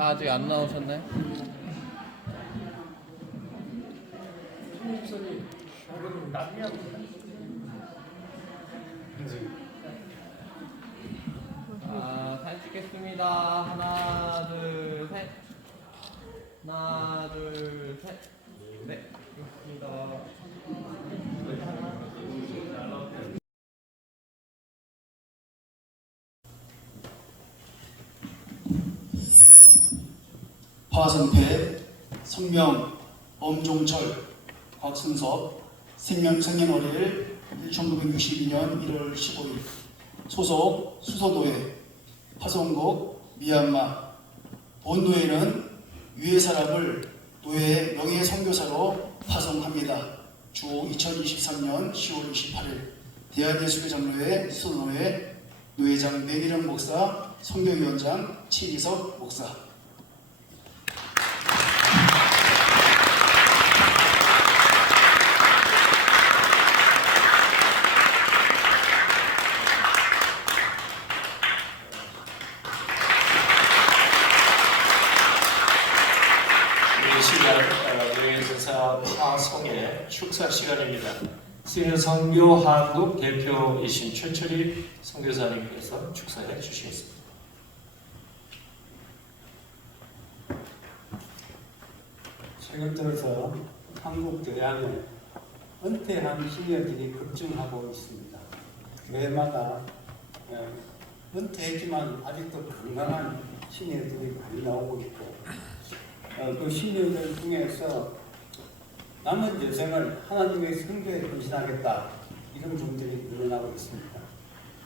다 아직 안 나오셨나요? 사진 찍겠습니다. 하나, 둘, 셋. 하나, 둘, 셋. 네, 찍겠습니다. 화성패, 성명, 엄종철, 곽순섭, 생년월일 1962년 1월 15일, 소속 수서노예, 화성국, 미얀마. 본 노예는 위의 사람을 노예 명예 선교사로 파송합니다. 주 2023년 10월 28일 대한예수교 장로회 수서노예 노회장 매기령 목사, 선교위원장 최희석 목사. 노예전사 파송의 축사 시간입니다. 시니어 선교 한국 대표이신 최철희 선교사님께서 축사해 주시겠습니다. 최근 들어서 한국 교회안에 은퇴한 시니어들이 급증하고 있습니다. 교회마다 은퇴했지만 아직도 건강한 시니어들이 많이 나오고 있고, 그 시니어들 중에서 남은 여생을 하나님의 선교에 헌신하겠다, 이런 분들이 늘어나고 있습니다.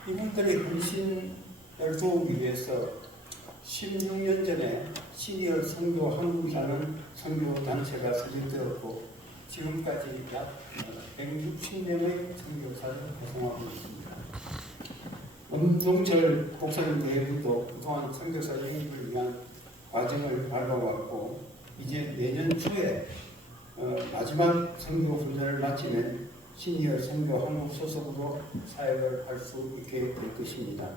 이분들의 헌신을 도우기 위해서 16년 전에 시니어 선교 한국이라는 선교 단체가 설립되었고, 지금까지 약 160명의 선교사를 구성하고 있습니다. 엄종철 목사님 외에도 그동안 선교사 영입을 위한 과정을 밟아왔고, 이제 내년 초에 마지막 선교 훈련을 마치는 시니어 선교 한국 소속으로 사역을 할 수 있게 될 것입니다.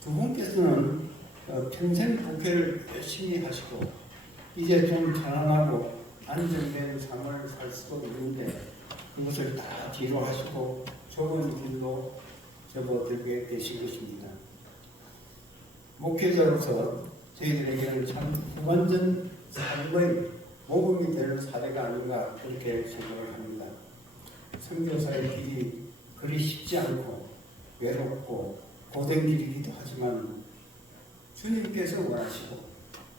두 분께서는 평생 목회를 열심히 하시고 이제 좀 편안하고 안정된 삶을 살 수도 있는데, 그것을 다 뒤로 하시고 좁은 길로 접어들게 되신 것입니다. 목회자로서 저희들에게는 참 후반전 삶의 모범이 될 사례가 아닌가, 그렇게 생각을 합니다. 선교사의 길이 그리 쉽지 않고 외롭고 고된 길이기도 하지만 주님께서 원하시고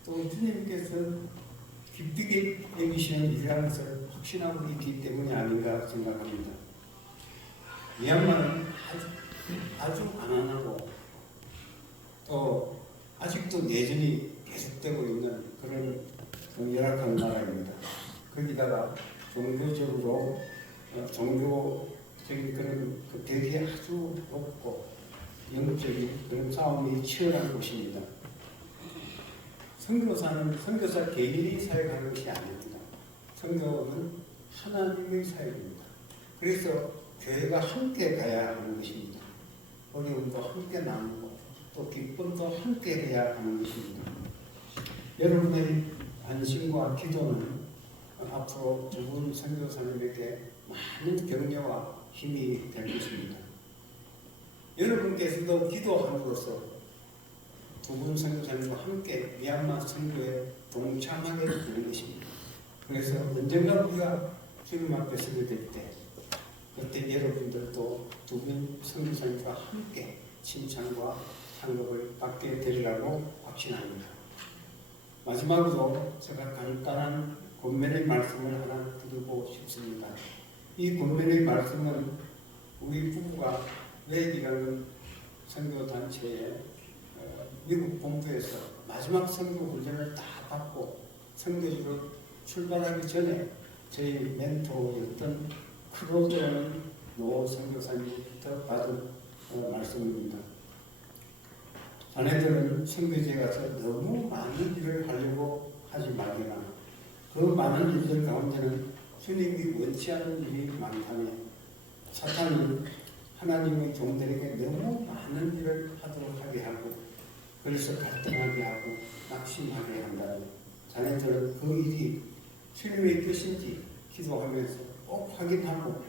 또 주님께서 기쁘게 여기시는 일이라는 것을 확신하고 있기 때문이 아닌가 생각합니다. 미얀마는 아주 가난하고 또 아직도 내전이 계속되고 있는 그런 열악한 나라입니다. 거기다가 종교적으로 종교적인 그런 그 벽이 아주 높고 영적인 그런 싸움이 치열한 곳입니다. 선교사는 선교사 개인이 사역하는 것이 아닙니다. 선교는 하나님의 사역입니다. 그래서 교회가 함께 가야 하는 것입니다. 어려움도 함께 나누고 또 기쁨도 함께 해야 하는 것입니다. 여러분의 관심과 기도는 앞으로 두 분 선교사님에게 많은 격려와 힘이 될 것입니다. 여러분께서도 기도함으로써 두 분 선교사님과 함께 미얀마 선교에 동참하게 되는 것입니다. 그래서 언젠가 우리가 주님 앞에 서게 될 때, 그때 여러분들도 두 분 선교사님과 함께 칭찬과 상급을 받게 되리라고 확신합니다. 마지막으로 제가 간단한 권면의 말씀을 하나 드리고 싶습니다. 이 권면의 말씀은 우리 부부가 외기강은 선교단체의 미국 본부에서 마지막 선교 훈련을 다 받고 선교지로 출발하기 전에 저희 멘토였던 크로즈라는 노 선교사님부터 받은 말씀입니다. 자네들은 선교지에 가서 너무 많은 일을 하려고 하지 말거나 그 많은 일들 가운데는 주님이 원치 않는 일이 많다며 사탄은 하나님의 종들에게 너무 많은 일을 하도록 하게 하고 그래서 갈등하게 하고 낙심하게 한다면 자녀들은 그 일이 주님의 뜻인지 기도하면서 꼭 확인하고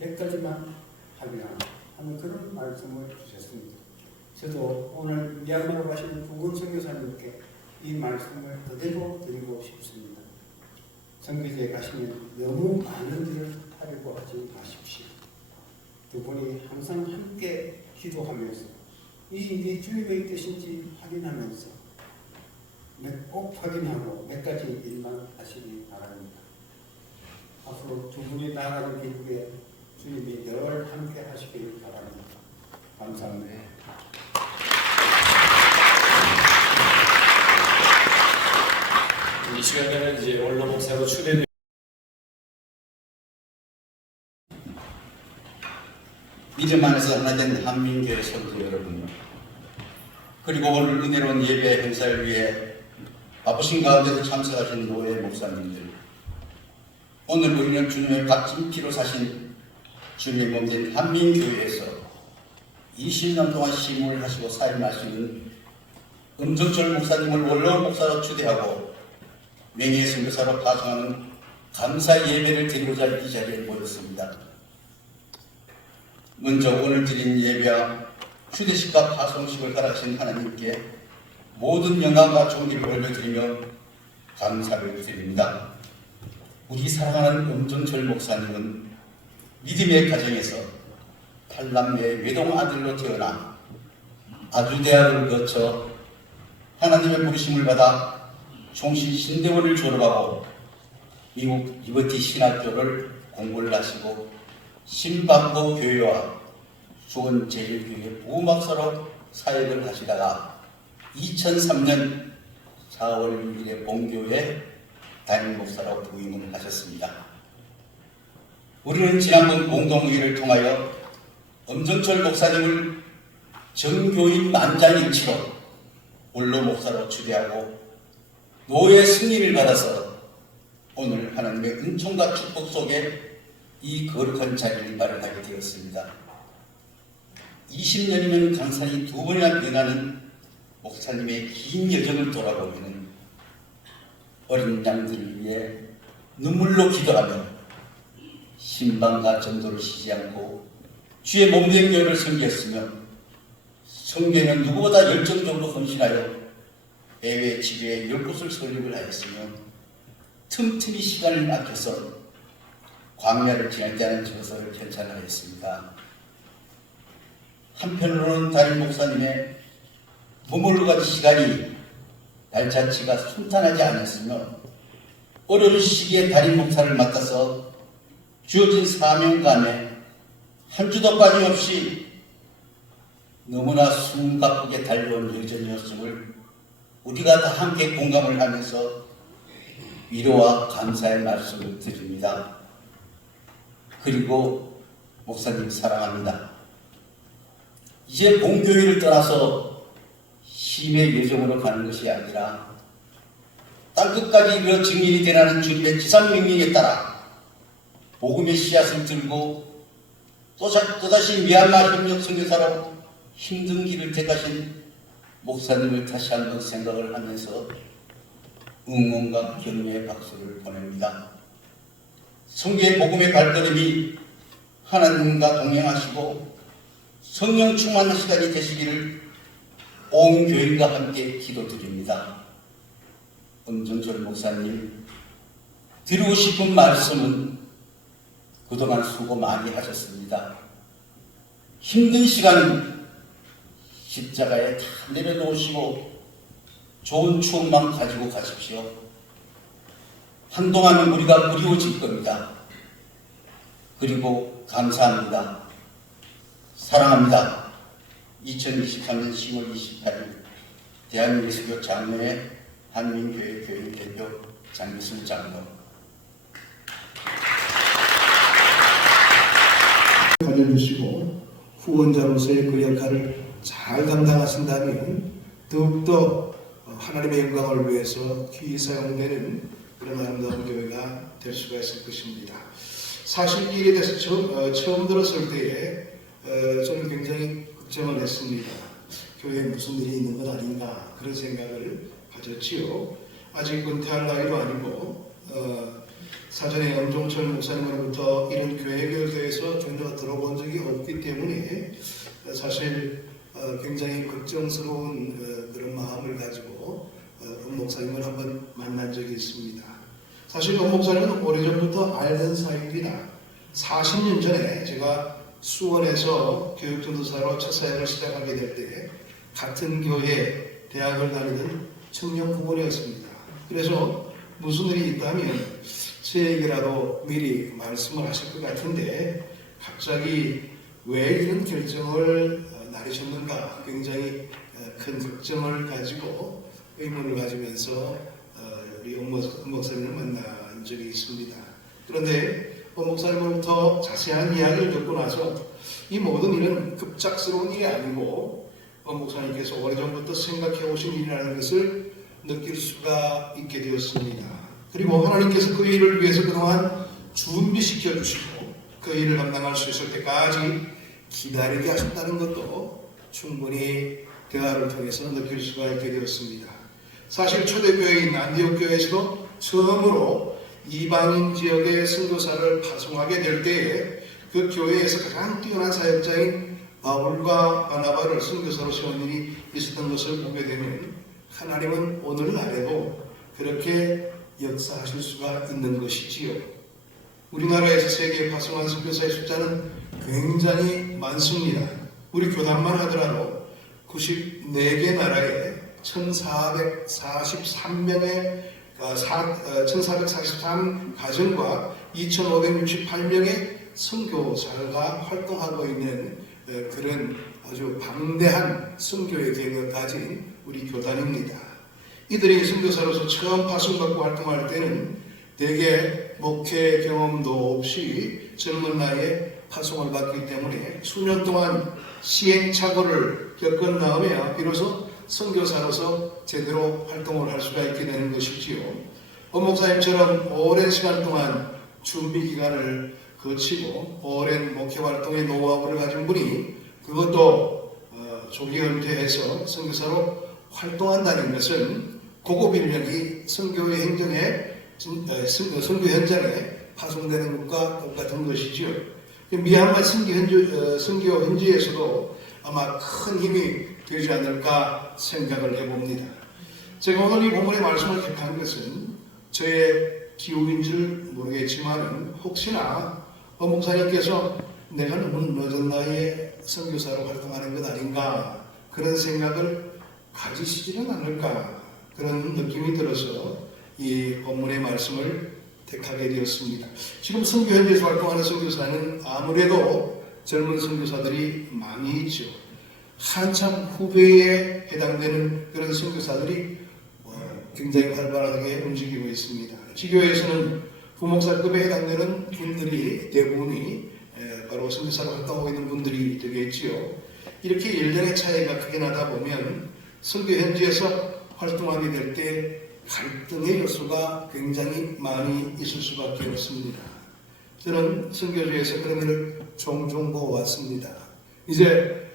몇 가지만 확인하는 그런 말씀을 주셨습니다. 저도 오늘 미얀마로 가시는 두분 선교사님께 이 말씀을 그대로 드리고 싶습니다. 선교지에 가시면 너무 많은 일을 하려고 하지 마십시오. 두 분이 항상 함께 기도하면서 이 일이 주님의 뜻인지 확인하면서 꼭 확인하고 몇 가지 일만 하시기 바랍니다. 앞으로 두 분이 나아가는 길에 주님이 늘 함께 하시길 바랍니다. 감사합니다. 이 시간에는 이제 원로 목사로 추대된 믿음 안에서 하나 된 한민교회 성도 여러분, 그리고 오늘 은혜로운 예배 행사를 위해 바쁘신 가운데도 참석하신 노예 목사님들, 오늘 우리는 주님의 값진 피로 사신 주님의 몸된 한민교회에서 20년 동안 심을 하시고 사임하시는 음정철 목사님을 원로 목사로 추대하고 맹의 선교사로 파송하는 감사 예배를 드리고자 이 자리에 모였습니다. 먼저 오늘 드린 예배와 추대식과 파송식을 허락하신 하나님께 모든 영광과 존귀를 올려드리며 감사를 드립니다. 우리 사랑하는 음정철 목사님은 믿음의 가정에서 8남매의 외동 아들로 태어나 아주대학을 거쳐 하나님의 부르심을 받아 총신 신대원을 졸업하고 미국 리버티 신학교를 공부를 하시고 신반보 교회와 수원제일교회 부목사로 사역을 하시다가 2003년 4월 6일에 본교회 담임 목사로 부임을 하셨습니다. 우리는 지난번 공동회의를 통하여 음정철 목사님을 정교인 만장일치로 원로 목사로 추대하고 노예 승리를 받아서 오늘 하나님의 은총과 축복 속에 이 거룩한 자리를 마련하게 되었습니다. 20년이면 강산이 두 번이나 변하는 목사님의 긴 여정을 돌아보면 어린 양들을 위해 눈물로 기도하며 신방과 전도를 쉬지 않고 주의 몸된 교회를 섬겼으며 성교에는 누구보다 열정적으로 헌신하여 해외 지교에 10곳을 설립을 하였으며 틈틈이 시간을 아껴서 광야를 지날 때는 저서를 편찬하였습니다. 한편으로는 담임 목사님의 머물러 가는 시간이 발자취가 순탄하지 않았으며 어려운 시기에 담임 목사를 맡아서 주어진 사명감에 한 주도 빠짐없이 너무나 숨가쁘게 달려온 여정이었음을 우리가 다 함께 공감을 하면서 위로와 감사의 말씀을 드립니다. 그리고 목사님 사랑합니다. 이제 본교회를 떠나서 힘의 여정으로 가는 것이 아니라 땅끝까지 이르러 증인이 되라는 주님의 지상명령에 따라 복음의 씨앗을 들고 또다시 미얀마 협력 선교사로 힘든 길을 택하신 목사님을 다시 한번 생각을 하면서 응원과 격려의 박수를 보냅니다. 성교의 복음의 발걸음이 하나님과 동행하시고 성령 충만한 시간이 되시기를 온 교인과 함께 기도드립니다. 음정철 목사님, 드리고 싶은 말씀은 그동안 수고 많이 하셨습니다. 힘든 시간 십자가에 다 내려놓으시고 좋은 추억만 가지고 가십시오. 한동안은 우리가 그리워질 겁니다. 그리고 감사합니다. 사랑합니다. 2023년 10월 28일 대한예수교 장로회 한민교회 교인 대표 장미순 장로. 가져주시고 후원자로서의 그 역할을 잘 담당하신다면 더욱더 하나님의 영광을 위해서 귀히 사용되는 그런 아름다운 교회가 될 수가 있을 것입니다. 사실 이 일에 대해서 처음 들었을 때에 저는 굉장히 걱정을 했습니다. 교회에 무슨 일이 있는 것 아닌가 그런 생각을 가졌지요. 아직 은퇴할 나이도 아니고 사전에 엄종철 목사님으로부터 이런 교회에 대해서 전혀 들어본 적이 없기 때문에 사실 굉장히 걱정스러운 그런 마음을 가지고 엄 목사님을 한번 만난 적이 있습니다. 사실 엄 목사님은 오래전부터 알던 사이입니다. 40년 전에 제가 수원에서 교육전도사로 첫 사역을 시작하게 될 때 같은 교회 대학을 다니던 청년 부모였습니다. 그래서 무슨 일이 있다면 저에게라도 미리 말씀을 하실 것 같은데 갑자기 왜 이런 결정을 내리셨는가 굉장히 큰 걱정을 가지고 의문을 가지면서 우리 엄 목사님을 만난 적이 있습니다. 그런데 엄 목사님으로부터 자세한 이야기를 듣고 나서 이 모든 일은 급작스러운 일이 아니고 엄 목사님께서 오래전부터 생각해 오신 일이라는 것을 느낄 수가 있게 되었습니다. 그리고 하나님께서 그 일을 위해서 그동안 준비시켜 주시고 그 일을 감당할 수 있을 때까지 기다리게 하셨다는 것도 충분히 대화를 통해서 느낄 수가 있게 되었습니다. 사실 초대교회인 안디옥 교회에서도 처음으로 이방인 지역의 선교사를 파송하게 될 때에 그 교회에서 가장 뛰어난 사역자인 바울과 바나바를 선교사로 세운 일이 있었던 것을 보게 되면 하나님은 오늘날에도 그렇게 역사하실 수가 있는 것이지요. 우리나라에서 세계에 파송한 선교사의 숫자는 굉장히 많습니다. 우리 교단만 하더라도 94개 나라에 1443명의 1443 가정과 2568명의 선교사가 활동하고 있는 그런 아주 방대한 선교의 계획을 가진 우리 교단입니다. 이들이 선교사로서 처음 파송받고 활동할 때는 대개 목회 경험도 없이 젊은 나이에 파송을 받기 때문에 수년 동안 시행착오를 겪은 다음에야 비로소 선교사로서 제대로 활동을 할 수가 있게 되는 것이지요. 엄 목사님처럼 오랜 시간 동안 준비 기간을 거치고 오랜 목회 활동의 노하우를 가진 분이 그것도 조기 은퇴해서 선교사로 활동한다는 것은 고급 인력이 선교 현장에 파송되는 것과 똑같은 것이지요. 미얀마 선교 현지에서도 아마 큰 힘이 되지 않을까 생각을 해봅니다. 제가 오늘 이 본문의 말씀을 택한 것은 저의 기욱인 줄 모르겠지만 혹시나 엄 목사님께서 내가 너무 늦은 나이에 선교사로 활동하는 것 아닌가 그런 생각을 가지시지는 않을까 그런 느낌이 들어서 이 본문의 말씀을 택하게 되었습니다. 지금 선교 현지에서 활동하는 선교사는 아무래도 젊은 선교사들이 많이 있죠. 한참 후배에 해당되는 그런 선교사들이 굉장히 활발하게 움직이고 있습니다. 지교회에서는 부목사급에 해당되는 분들이 대부분이 바로 선교사로 활동하고 있는 분들이 되겠지요. 이렇게 연령의 차이가 크게 나다 보면 선교 현지에서 활동하게 될 때 갈등의 요소가 굉장히 많이 있을 수밖에 없습니다. 저는 선교지에서 그런 일을 종종 보아왔습니다. 이제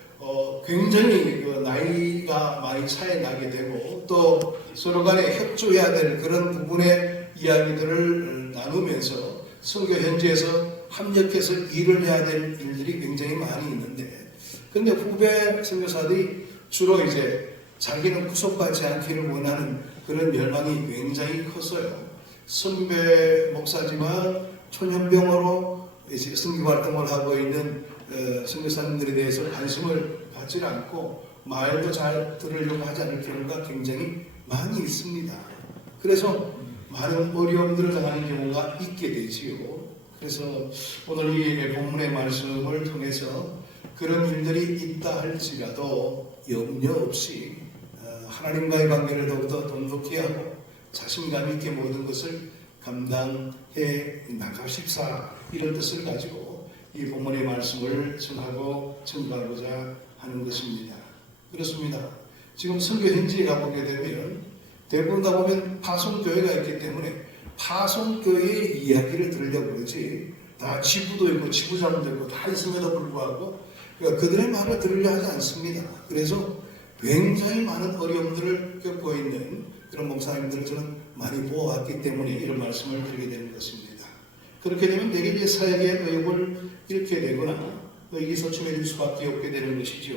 굉장히 그 나이가 많이 차이 나게 되고 또 서로 간에 협조해야 될 그런 부분의 이야기들을 나누면서 선교 현지에서 합력해서 일을 해야 될 일들이 굉장히 많이 있는데 근데 후배 선교사들이 주로 이제 자기는 구속받지 않기를 원하는 그런 열망이 굉장히 컸어요. 선배 목사지만 초년병으로 이제 선교 활동을 하고 있는 선교사님들에 대해서 관심을 받지 않고 말도 잘 들으려고 하지 않을 경우가 굉장히 많이 있습니다. 그래서 많은 어려움들을 당하는 경우가 있게 되지요. 그래서 오늘 이 본문의 말씀을 통해서 그런 일들이 있다 할지라도 염려 없이 하나님과의 관계를 더욱더 돈독히 하고 자신감 있게 모든 것을 감당해 나가십사 이런 뜻을 가지고 이 본문의 말씀을 전하고 전달하고자 하는 것입니다. 그렇습니다. 지금 선교 현지에 가보게 되면 대부분 가보면 파송교회가 있기 때문에 파송교회의 이야기를 들으려고 그러지 다 지부도 있고 지부장도 있고 다 있음에도 불구하고 그들의 말을 들으려 하지 않습니다. 그래서 굉장히 많은 어려움들을 겪고 있는 그런 목사님들을 저는 많이 보아왔기 때문에 이런 말씀을 드리게 되는 것입니다. 그렇게 되면 내게 이제 사역의 의욕을 잃게 되거나 의기소침해질 수밖에 없게 되는 것이죠.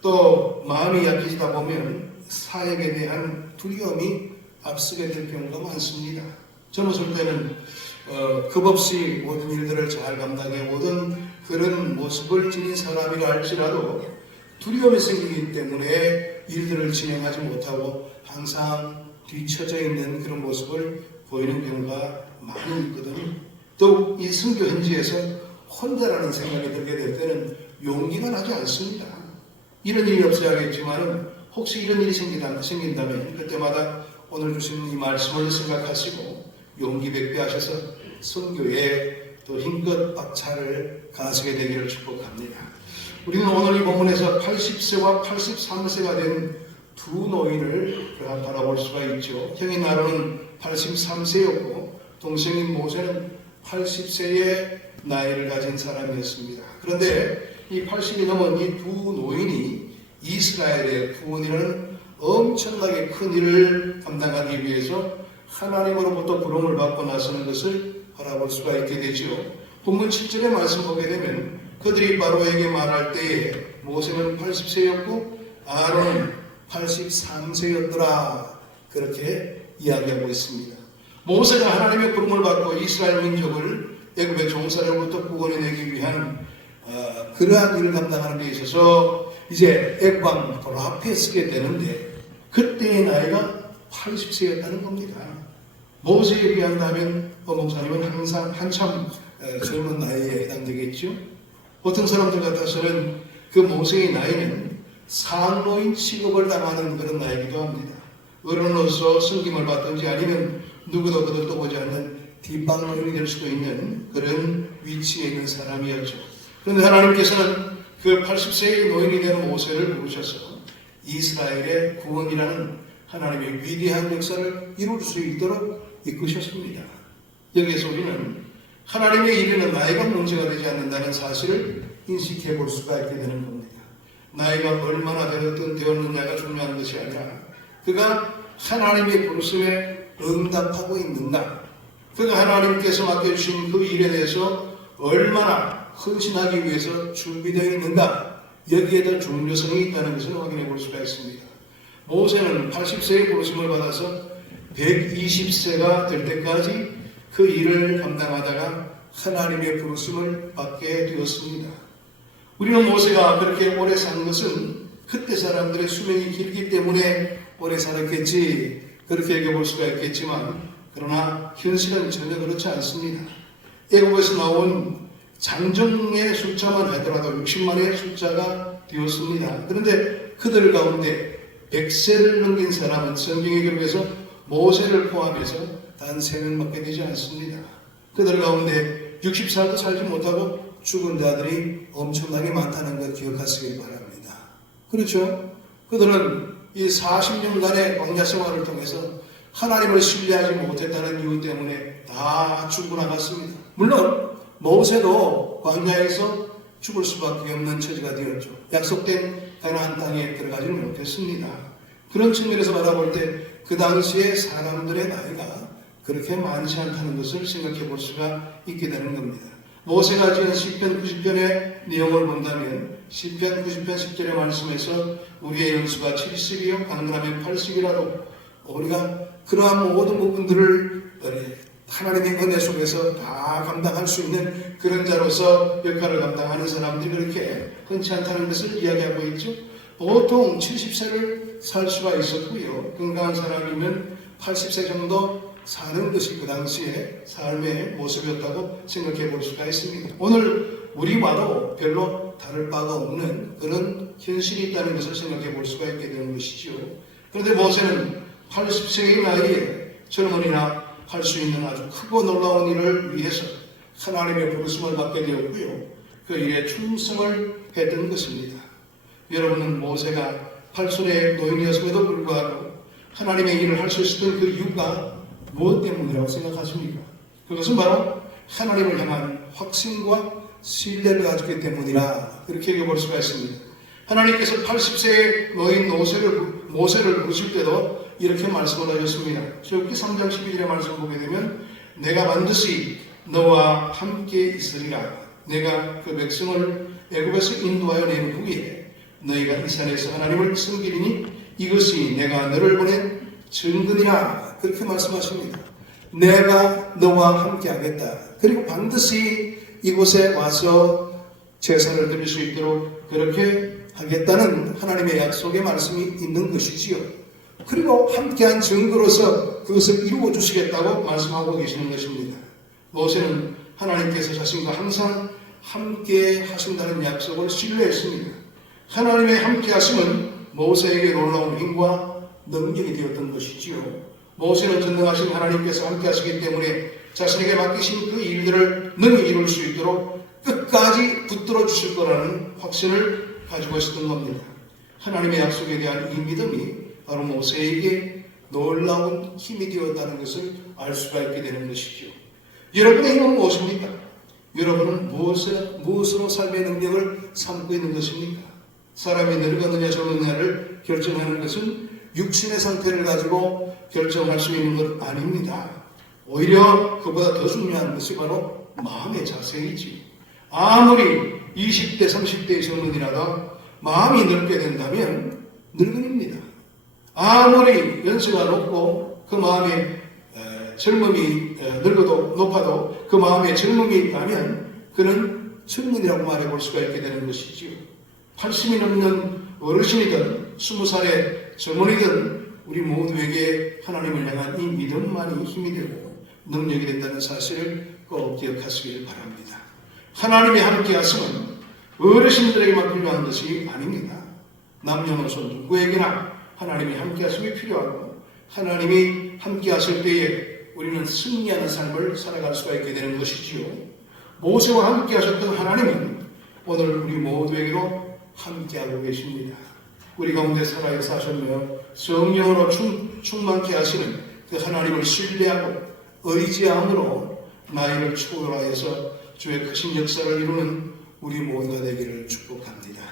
또 마음이 약해지다 보면 사역에 대한 두려움이 앞서게 될 경우가 많습니다. 젊었을 때는 겁없이 모든 일들을 잘 감당해 오던 그런 모습을 지닌 사람이라 할지라도 두려움이 생기기 때문에 일들을 진행하지 못하고 항상 뒤처져 있는 그런 모습을 보이는 경우가 많이 있거든요. 더욱 이 선교 현지에서 혼자라는 생각이 들게 될 때는 용기가 나지 않습니다. 이런 일이 없어야겠지만 혹시 이런 일이 생긴다면 그때마다 오늘 주신 이 말씀을 생각하시고 용기 백배하셔서 선교에 또 힘껏 박차를 가하시게 되기를 축복합니다. 우리는 오늘 이 본문에서 80세와 83세가 된 두 노인을 바라볼 수가 있죠. 형인 아론은 83세였고 동생인 모세는 80세의 나이를 가진 사람이었습니다. 그런데 이 80이 넘은 이 두 노인이 이스라엘의 구원이라는 엄청나게 큰 일을 감당하기 위해서 하나님으로부터 부름을 받고 나서는 것을 바라볼 수가 있게 되죠. 본문 7절의 말씀 보게 되면 그들이 바로에게 말할 때에 모세는 80세였고 아론은 83세였더라 그렇게 이야기하고 있습니다. 모세가 하나님의 부름을 받고 이스라엘 민족을 애굽의 종살이로부터 구원해내기 위한 그러한 일을 감당하는 데 있어서 이제 애굽 왕 바로 앞에 서게 되는데 그때의 나이가 80세였다는 겁니다. 모세에 비한다면 목사님은 항상 한참 젊은 나이에 해당되겠죠. 보통 사람들 같아서는 그 모세의 나이는 상노인 취급을 당하는 그런 나이기도 합니다. 어른으로서 섬김을 받든지 아니면 누구도 그들도 보지 않는 뒷방노인이 될 수도 있는 그런 위치에 있는 사람이었죠. 그런데 하나님께서는 그 80세의 노인이 되는 모세를 부르셔서 이스라엘의 구원이라는 하나님의 위대한 역사를 이룰 수 있도록 이끄셨습니다. 여기에서 우리는 하나님의 일에는 나이가 문제가 되지 않는다는 사실을 인식해 볼 수가 있게 되는 겁니다. 나이가 얼마나 되었느냐가 중요한 것이 아니라 그가 하나님의 부르심에 응답하고 있는가, 그가 하나님께서 맡겨주신 그 일에 대해서 얼마나 헌신하기 위해서 준비되어 있는가, 여기에 더 중요성이 있다는 것을 확인해 볼 수가 있습니다. 모세는 80세의 부르심을 받아서 120세가 될 때까지 그 일을 감당하다가 하나님의 부르심을 받게 되었습니다. 우리는 모세가 그렇게 오래 산 것은 그때 사람들의 수명이 길기 때문에 오래 살았겠지 그렇게 얘기해 볼 수가 있겠지만 그러나 현실은 전혀 그렇지 않습니다. 애굽에서 나온 장정의 숫자만 하더라도 60만의 숫자가 되었습니다. 그런데 그들 가운데 100세를 넘긴 사람은 성경의 기록에서 모세를 포함해서 단 3명밖에 되지 않습니다. 그들 가운데 60살도 살지 못하고 죽은 자들이 엄청나게 많다는 것 기억하시기 바랍니다. 그렇죠? 그들은 이 40년간의 광야 생활을 통해서 하나님을 신뢰하지 못했다는 이유 때문에 다 죽어나갔습니다. 물론 모세도 광야에서 죽을 수밖에 없는 처지가 되었죠. 약속된 가나안 땅에 들어가지는 못했습니다. 그런 측면에서 바라볼 때 그 당시에 사람들의 나이가 그렇게 많지 않다는 것을 생각해 볼 수가 있게 되는 겁니다. 모세가 지은 시편 90편의 내용을 본다면 시편 90편 10절의 말씀에서 우리의 연수가 70이요 강건하면 80이라도 우리가 그러한 모든 부분들을 하나님의 은혜 속에서 다 감당할 수 있는 그런 자로서 역할을 감당하는 사람들이 그렇게 흔치 않다는 것을 이야기하고 있죠. 보통 70세를 살 수가 있었고요. 건강한 사람이면 80세 정도 사는 것이 그 당시의 삶의 모습이었다고 생각해 볼 수가 있습니다. 오늘 우리와도 별로 다를 바가 없는 그런 현실이 있다는 것을 생각해 볼 수가 있게 되는 것이죠. 그런데 모세는 80세의 나이에 젊은이나 할 수 있는 아주 크고 놀라운 일을 위해서 하나님의 부르심을 받게 되었고요. 그 일에 충성을 했던 것입니다. 여러분은 모세가 80의 노인이었음에도 불구하고 하나님의 일을 할 수 있었던 그 이유가 무엇 때문이라고 생각하십니까? 그것은 바로 하나님을 향한 확신과 신뢰를 가졌기 때문이라 그렇게 얘기해 볼 수가 있습니다. 하나님께서 80세의 노인 모세를 부르실 때도 이렇게 말씀을 하셨습니다. 출애굽기 3장 12절의 말씀을 보게 되면 내가 반드시 너와 함께 있으리라. 내가 그 백성을 애굽에서 인도하여 낸 후에 너희가 이 산에서 하나님을 섬기리니 이것이 내가 너를 보낸 증거니라. 그렇게 말씀하십니다. 내가 너와 함께 하겠다. 그리고 반드시 이곳에 와서 제사를 드릴 수 있도록 그렇게 하겠다는 하나님의 약속의 말씀이 있는 것이지요. 그리고 함께한 증거로서 그것을 이루어 주시겠다고 말씀하고 계시는 것입니다. 모세는 하나님께서 자신과 항상 함께 하신다는 약속을 신뢰했습니다. 하나님의 함께 하심은 모세에게 놀라운 힘과 능력이 되었던 것이지요. 모세는 전능하신 하나님께서 함께 하시기 때문에 자신에게 맡기신 그 일들을 능히 이룰 수 있도록 끝까지 붙들어 주실 거라는 확신을 가지고 있었던 겁니다. 하나님의 약속에 대한 이 믿음이 바로 모세에게 놀라운 힘이 되었다는 것을 알 수가 있게 되는 것이죠. 여러분의 힘은 무엇입니까? 여러분은 무엇으로 삶의 능력을 삼고 있는 것입니까? 사람이 늙었느냐 젊었느냐를 결정하는 것은 육신의 상태를 가지고 결정할 수 있는 것 아닙니다. 오히려 그보다 더 중요한 것이 바로 마음의 자세이지. 아무리 20대 30대의 젊은이라도 마음이 늙게 된다면 늙은입니다. 아무리 연세가 높고 그 마음에 젊음이 늙어도 높아도 그 마음에 젊음이 있다면 그는 젊은이라고 말해볼 수가 있게 되는 것이지요. 80이 넘는 어르신이든 20살의 젊은이든 우리 모두에게 하나님을 향한 이 믿음만이 힘이 되고 능력이 된다는 사실을 꼭 기억하시길 바랍니다. 하나님의 함께 하심은 어르신들에게만 필요한 것이 아닙니다. 남녀노소 누구에게나 하나님의 함께 하심이 필요하고 하나님이 함께 하실 때에 우리는 승리하는 삶을 살아갈 수가 있게 되는 것이지요. 모세와 함께 하셨던 하나님은 오늘 우리 모두에게도 함께하고 계십니다. 우리 가운데 살아서 하셨며 성령으로 충만케 하시는 그 하나님을 신뢰하고 의지함으로 나이를 초월하여서 주의 크신 역사를 이루는 우리 모두가 되기를 축복합니다.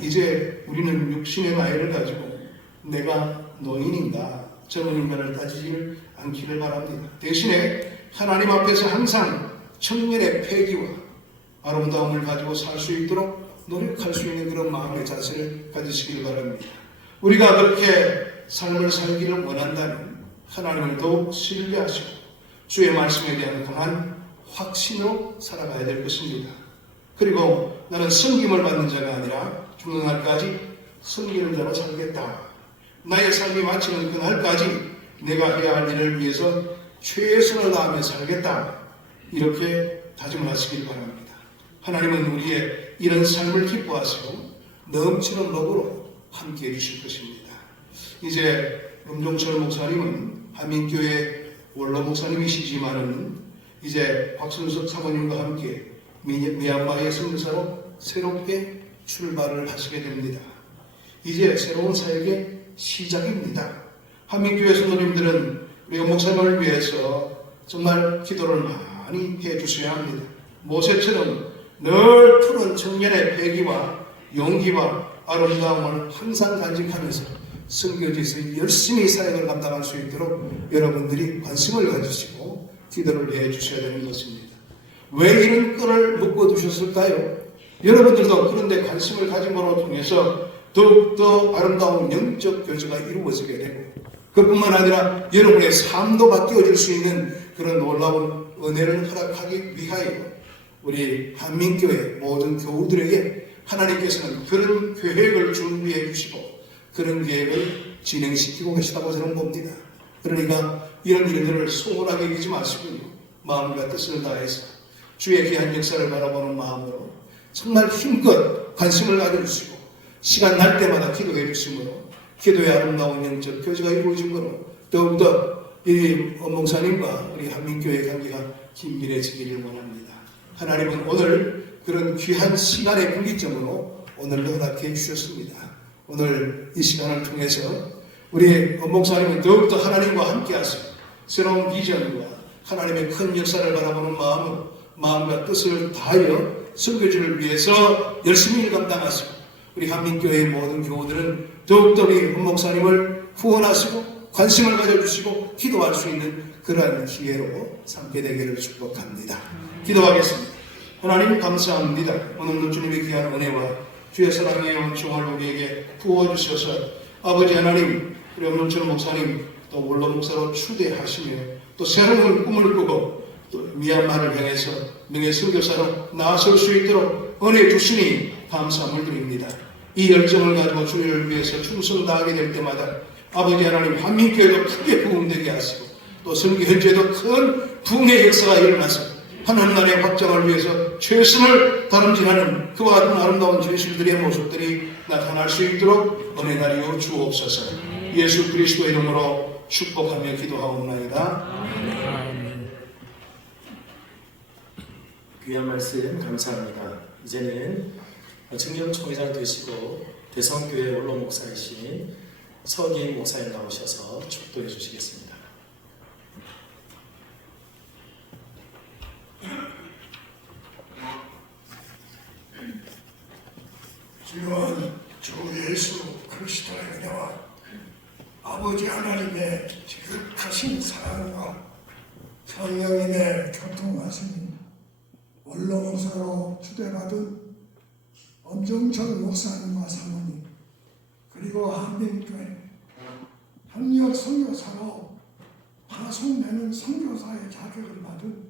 이제 우리는 육신의 나이를 가지고 내가 노인인가 젊은인가를 따지지 않기를 바랍니다. 대신에 하나님 앞에서 항상 청년의 패기와 아름다움을 가지고 살 수 있도록 노력할 수 있는 그런 마음의 자세를 가지시길 바랍니다. 우리가 그렇게 삶을 살기를 원한다면 하나님을 더욱 신뢰하시고 주의 말씀에 대한 강한 확신으로 살아가야 될 것입니다. 그리고 나는 섬김을 받는 자가 아니라 죽는 날까지 섬기는 자로 살겠다. 나의 삶이 마치는 그날까지 내가 해야 할 일을 위해서 최선을 다하며 살겠다. 이렇게 다짐을 하시길 바랍니다. 하나님은 우리의 이런 삶을 기뻐하시고 넘치는 복으로 함께해 주실 것입니다. 이제 음종철 목사님은 한민교회 원로 목사님이시지만은 이제 박순석 사모님과 함께 미얀마의 선교사로 새롭게 출발을 하시게 됩니다. 이제 새로운 사역의 시작입니다. 한민교회 성도님들은 우리 목사님을 위해서 정말 기도를 많이 해주셔야 합니다. 모세처럼 늘 푸른 청년의 패기와 용기와 아름다움을 항상 간직하면서 선교지에서 열심히 사역을 감당할 수 있도록 여러분들이 관심을 가지시고 기도를 해주셔야 되는 것입니다. 왜 이런 끈을 묶어두셨을까요? 여러분들도 그런데 관심을 가짐으로 통해서 더욱더 아름다운 영적 교제가 이루어지게 되고 그뿐만 아니라 여러분의 삶도 바뀌어질 수 있는 그런 놀라운 은혜를 허락하기 위하여 우리 한민교회 모든 교우들에게 하나님께서는 그런 계획을 준비해 주시고 그런 계획을 진행시키고 계시다고 저는 봅니다. 그러니까 이런 일들을 소홀하게 여기지 마시고요. 마음과 뜻을 다해서 주의 귀한 역사를 바라보는 마음으로 정말 힘껏 관심을 가져주시고 시간 날 때마다 기도해 주심으로 기도의 아름다운 영적 교제가 이루어짐으로 더욱더 이 목사님과 우리 한민교회 관계가 긴밀해지기를 원합니다. 하나님은 오늘 그런 귀한 시간의 분기점으로 오늘도 허락해 주셨습니다. 오늘 이 시간을 통해서 우리 목사님은 더욱더 하나님과 함께 하시고 새로운 비전과 하나님의 큰 역사를 바라보는 마음과 뜻을 다하여 선교지를 위해서 열심히 일 감당하시고 우리 한민교회의 모든 교우들은 더욱더 우리 은 목사님을 후원하시고 관심을 가져주시고 기도할 수 있는 그러한 기회로 삼게 되기를 축복합니다. 기도하겠습니다. 하나님 감사합니다. 오늘도 주님의 귀한 은혜와 주의 사랑의 은총을 우리에게 부어주셔서 아버지 하나님, 우리 엄동철 목사님 또 원로 목사로 추대하시며 또 새로운 꿈을 꾸고 또 미얀마를 향해서 명예 선교사로 나설 수 있도록 은혜 주시니 감사함을 드립니다. 이 열정을 가지고 주님을 위해서 충성 다하게 될 때마다 아버지 하나님 한민교회도 크게 부흥되게 하시고 또 선교 현지에도 큰 부흥의 역사가 일어나서 하나님 나라의 확장을 위해서 최선을 다름질하는 그와 같은 아름다운 진실들의 모습들이 나타날 수 있도록 은혜하여 주옵소서. 예수 그리스도 이름으로 축복하며 기도하옵나이다. 귀한 말씀 감사합니다. 이제는 증경 총회장 되시고 대성교회 원로 목사이신 서기인 목사님 나오셔서 축도해 주시겠습니다. 귀한 주 예수 그리스도의 은혜와 아버지 하나님의 지극하신 사랑과 성령님의 교통하신 원로 목사로 추대받은 엄정철 목사님과 사모님, 그리고 한민교회 협력 선교사로 파송되는 선교사의 자격을 받은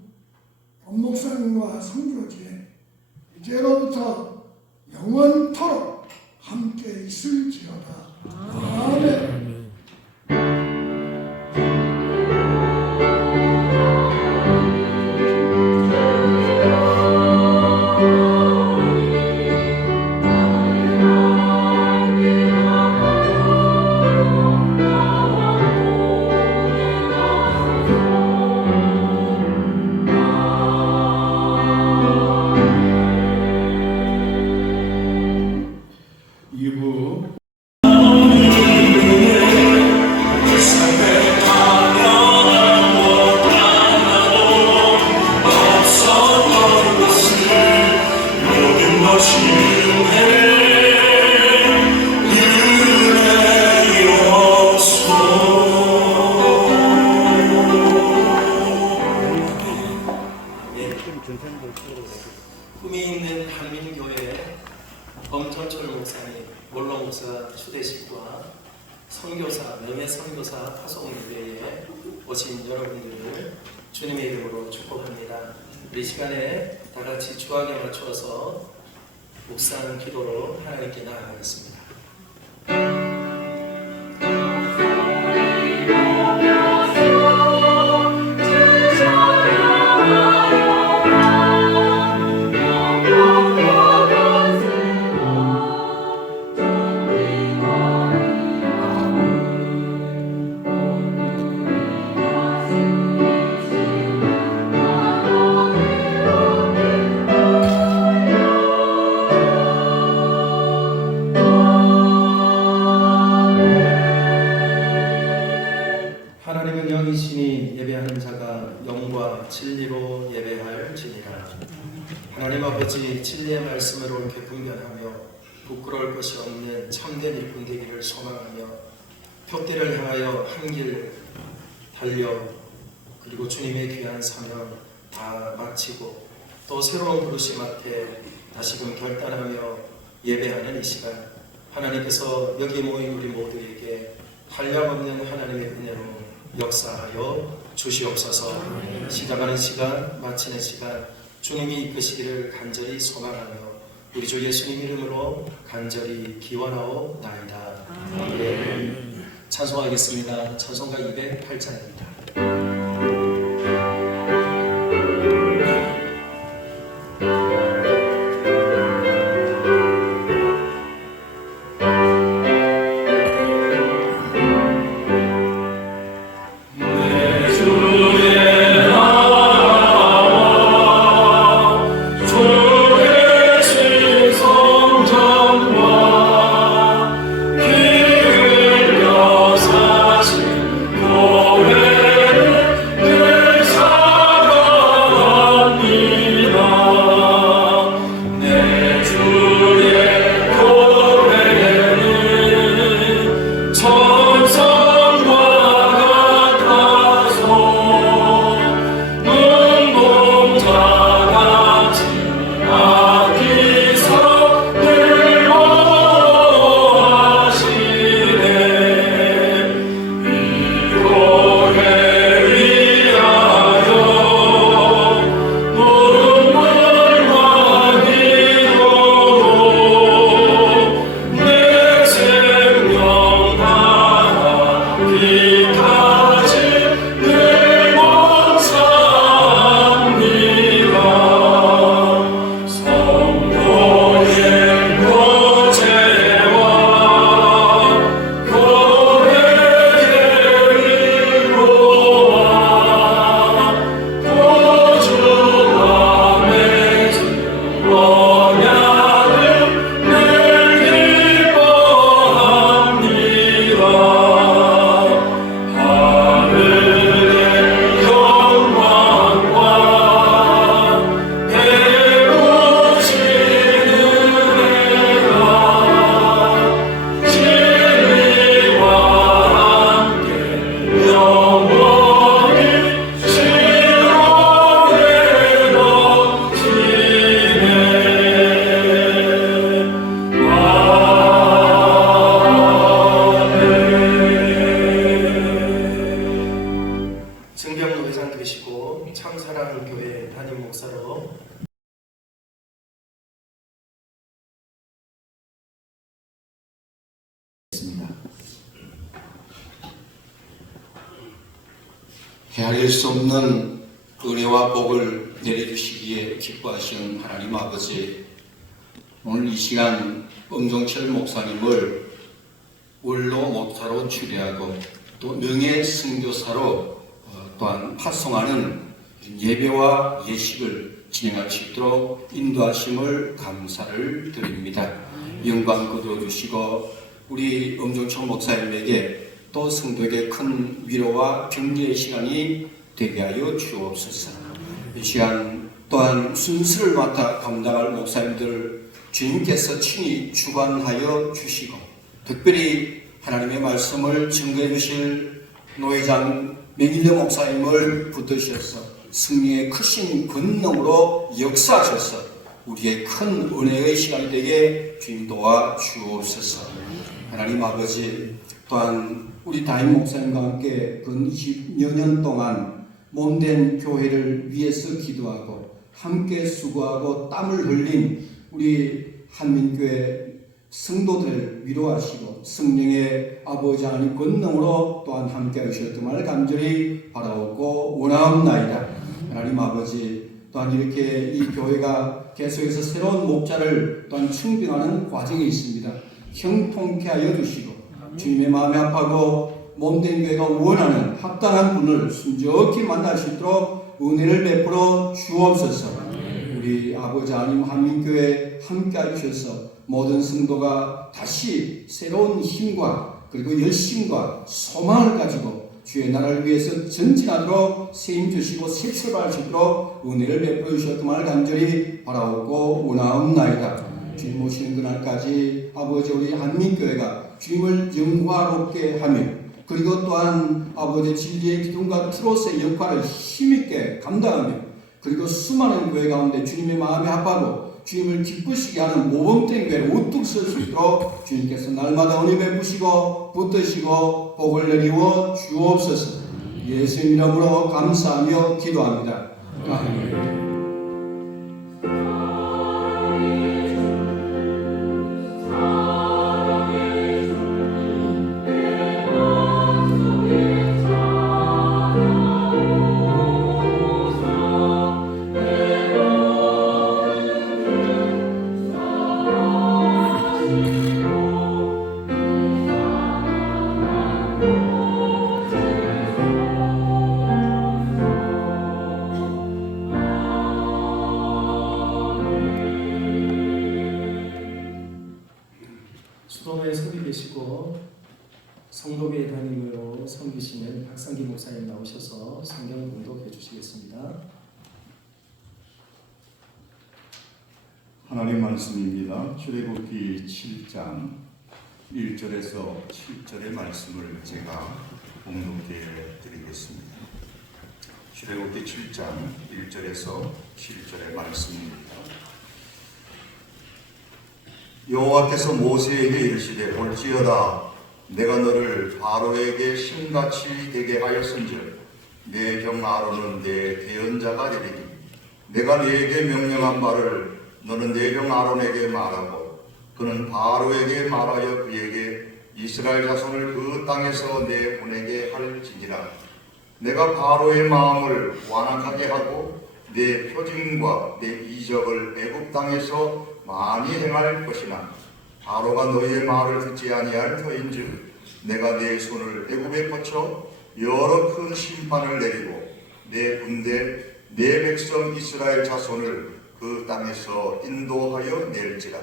엄 목사님과 선교지에 이제로부터 영원토록 함께 있을지어다. 아멘. 꿈이 있는 한민교회 엄정철 목사님, 원로 목사 추대식과 선교사, 명예 선교사 파송 예배에 오신 여러분들을 주님의 이름으로 축복합니다. 우리 시간에 다 같이 주학에 맞추어서 묵상 기도로 하나님께 나아가겠습니다. 하나님은 영이시니 예배하는 자가 영과 진리로 예배할지니라. 하나님 아버지, 진리의 말씀을 옳게 분별하며 부끄러울 것이 없는 참된 일꾼 되기를 소망하며 표대를 향하여 한 길 달려 그리고 주님의 귀한 사명 다 마치고 또 새로운 부르심 앞에 다시금 결단하며 예배하는 이 시간, 하나님께서 여기 모인 우리 모두에게 한량없는 하나님의 은혜로 역사하여 주시옵소서. 시작하는 시간, 마치는 시간 주님이 이끄시기를 간절히 소망하며 우리 주 예수님 이름으로 간절히 기원하옵나이다. 아멘. 찬송하겠습니다. 찬송가 208장입니다. 그 정경로 회장 되시고 참사랑교회 담임 목사로 헤아릴 수 없는 은혜와 복을 내려주시기에 기뻐하시는 하나님 아버지, 오늘 이 시간 엄종철 목사님을 원로 목사로 추대하고 또 명예 선교사로 또한 파송하는 예배와 예식을 진행할 수 있도록 인도하심을 감사를 드립니다. 영광 거두어주시고 우리 엄종철 목사님에게 또 성도에게 큰 위로와 격려의 시간이 되게 하여 주옵소서. 이 시간 또한 순서를 맡아 감당할 목사님들 주님께서 친히 주관하여 주시고 특별히 하나님의 말씀을 증거해 주실 노회장 맥일려 목사님을 붙드셔서 승리의 크신 권능으로 역사하셔서 우리의 큰 은혜의 시간이 되게 주님 도와 주옵소서. 하나님 아버지, 또한 우리 담임 목사님과 함께 근 20여 년 동안 몸된 교회를 위해서 기도하고 함께 수고하고 땀을 흘린 우리 한민교회 성도들을 위로하시고 성령의 아버지 하나님 권능으로 또한 함께 하셨음을 간절히 바라오고 원하옵나이다. 하나님 아버지, 또한 이렇게 이 교회가 계속해서 새로운 목자를 또한 충병하는 과정이 있습니다. 형통케 하여 주시고 주님의 마음이 아파하고 몸된 교회가 원하는 합당한 분을 순적히 만날 수 있도록 은혜를 베풀어 주옵소서. 우리 아버지 하나님 한민교회 함께 해주셔서 모든 성도가 다시 새로운 힘과 그리고 열심과 소망을 가지고 주의 나라를 위해서 전진하도록 세임 주시고 새 출발할 수 있도록 은혜를 베풀어 주셨음을 간절히 바라오고 원하옵나이다. 주님 오시는 그날까지 아버지 우리 한민교회가 주님을 영화롭게 하며 그리고 또한 아버지 진리의 기둥과 트로스의 역할을 힘있게 감당하며 그리고 수많은 교회 가운데 주님의 마음이 아파도 주님을 기쁘시게 하는 모범된 교회를 우뚝 설 수 있도록 주님께서 날마다 은혜 베푸시고 붙드시고 복을 내리워 주옵소서. 예수님 이름으로 감사하며 기도합니다. 아멘. 수도에 서기 계시고 성도교회 담임으로 섬기시는 박상기 목사님 나오셔서 성경 공독해 주시겠습니다. 하나님 말씀입니다. 출애굽기 7장 1절에서 7절의 말씀을 제가 봉독해 드리겠습니다. 출애굽기 7장 1절에서 7절의 말씀입니다. 여호와께서 모세에게 이르시되 볼지어다 내가 너를 바로에게 신같이 되게 하였은즉 내 형 아론은 내 대언자가 되리니 내가 네게 명령한 바를 너는 내 형 아론에게 말하고 그는 바로에게 말하여 그에게 이스라엘 자손을 그 땅에서 내보내게 할지니라. 내가 바로의 마음을 완악하게 하고 내 표징과 내 이적을 애굽 땅에서 많이 행할 것이나 바로가 너희의 말을 듣지 아니할 터인즉 내가 내 손을 애굽에 뻗쳐 여러 큰 심판을 내리고 내 군대 내 백성 이스라엘 자손을 그 땅에서 인도하여 낼지라.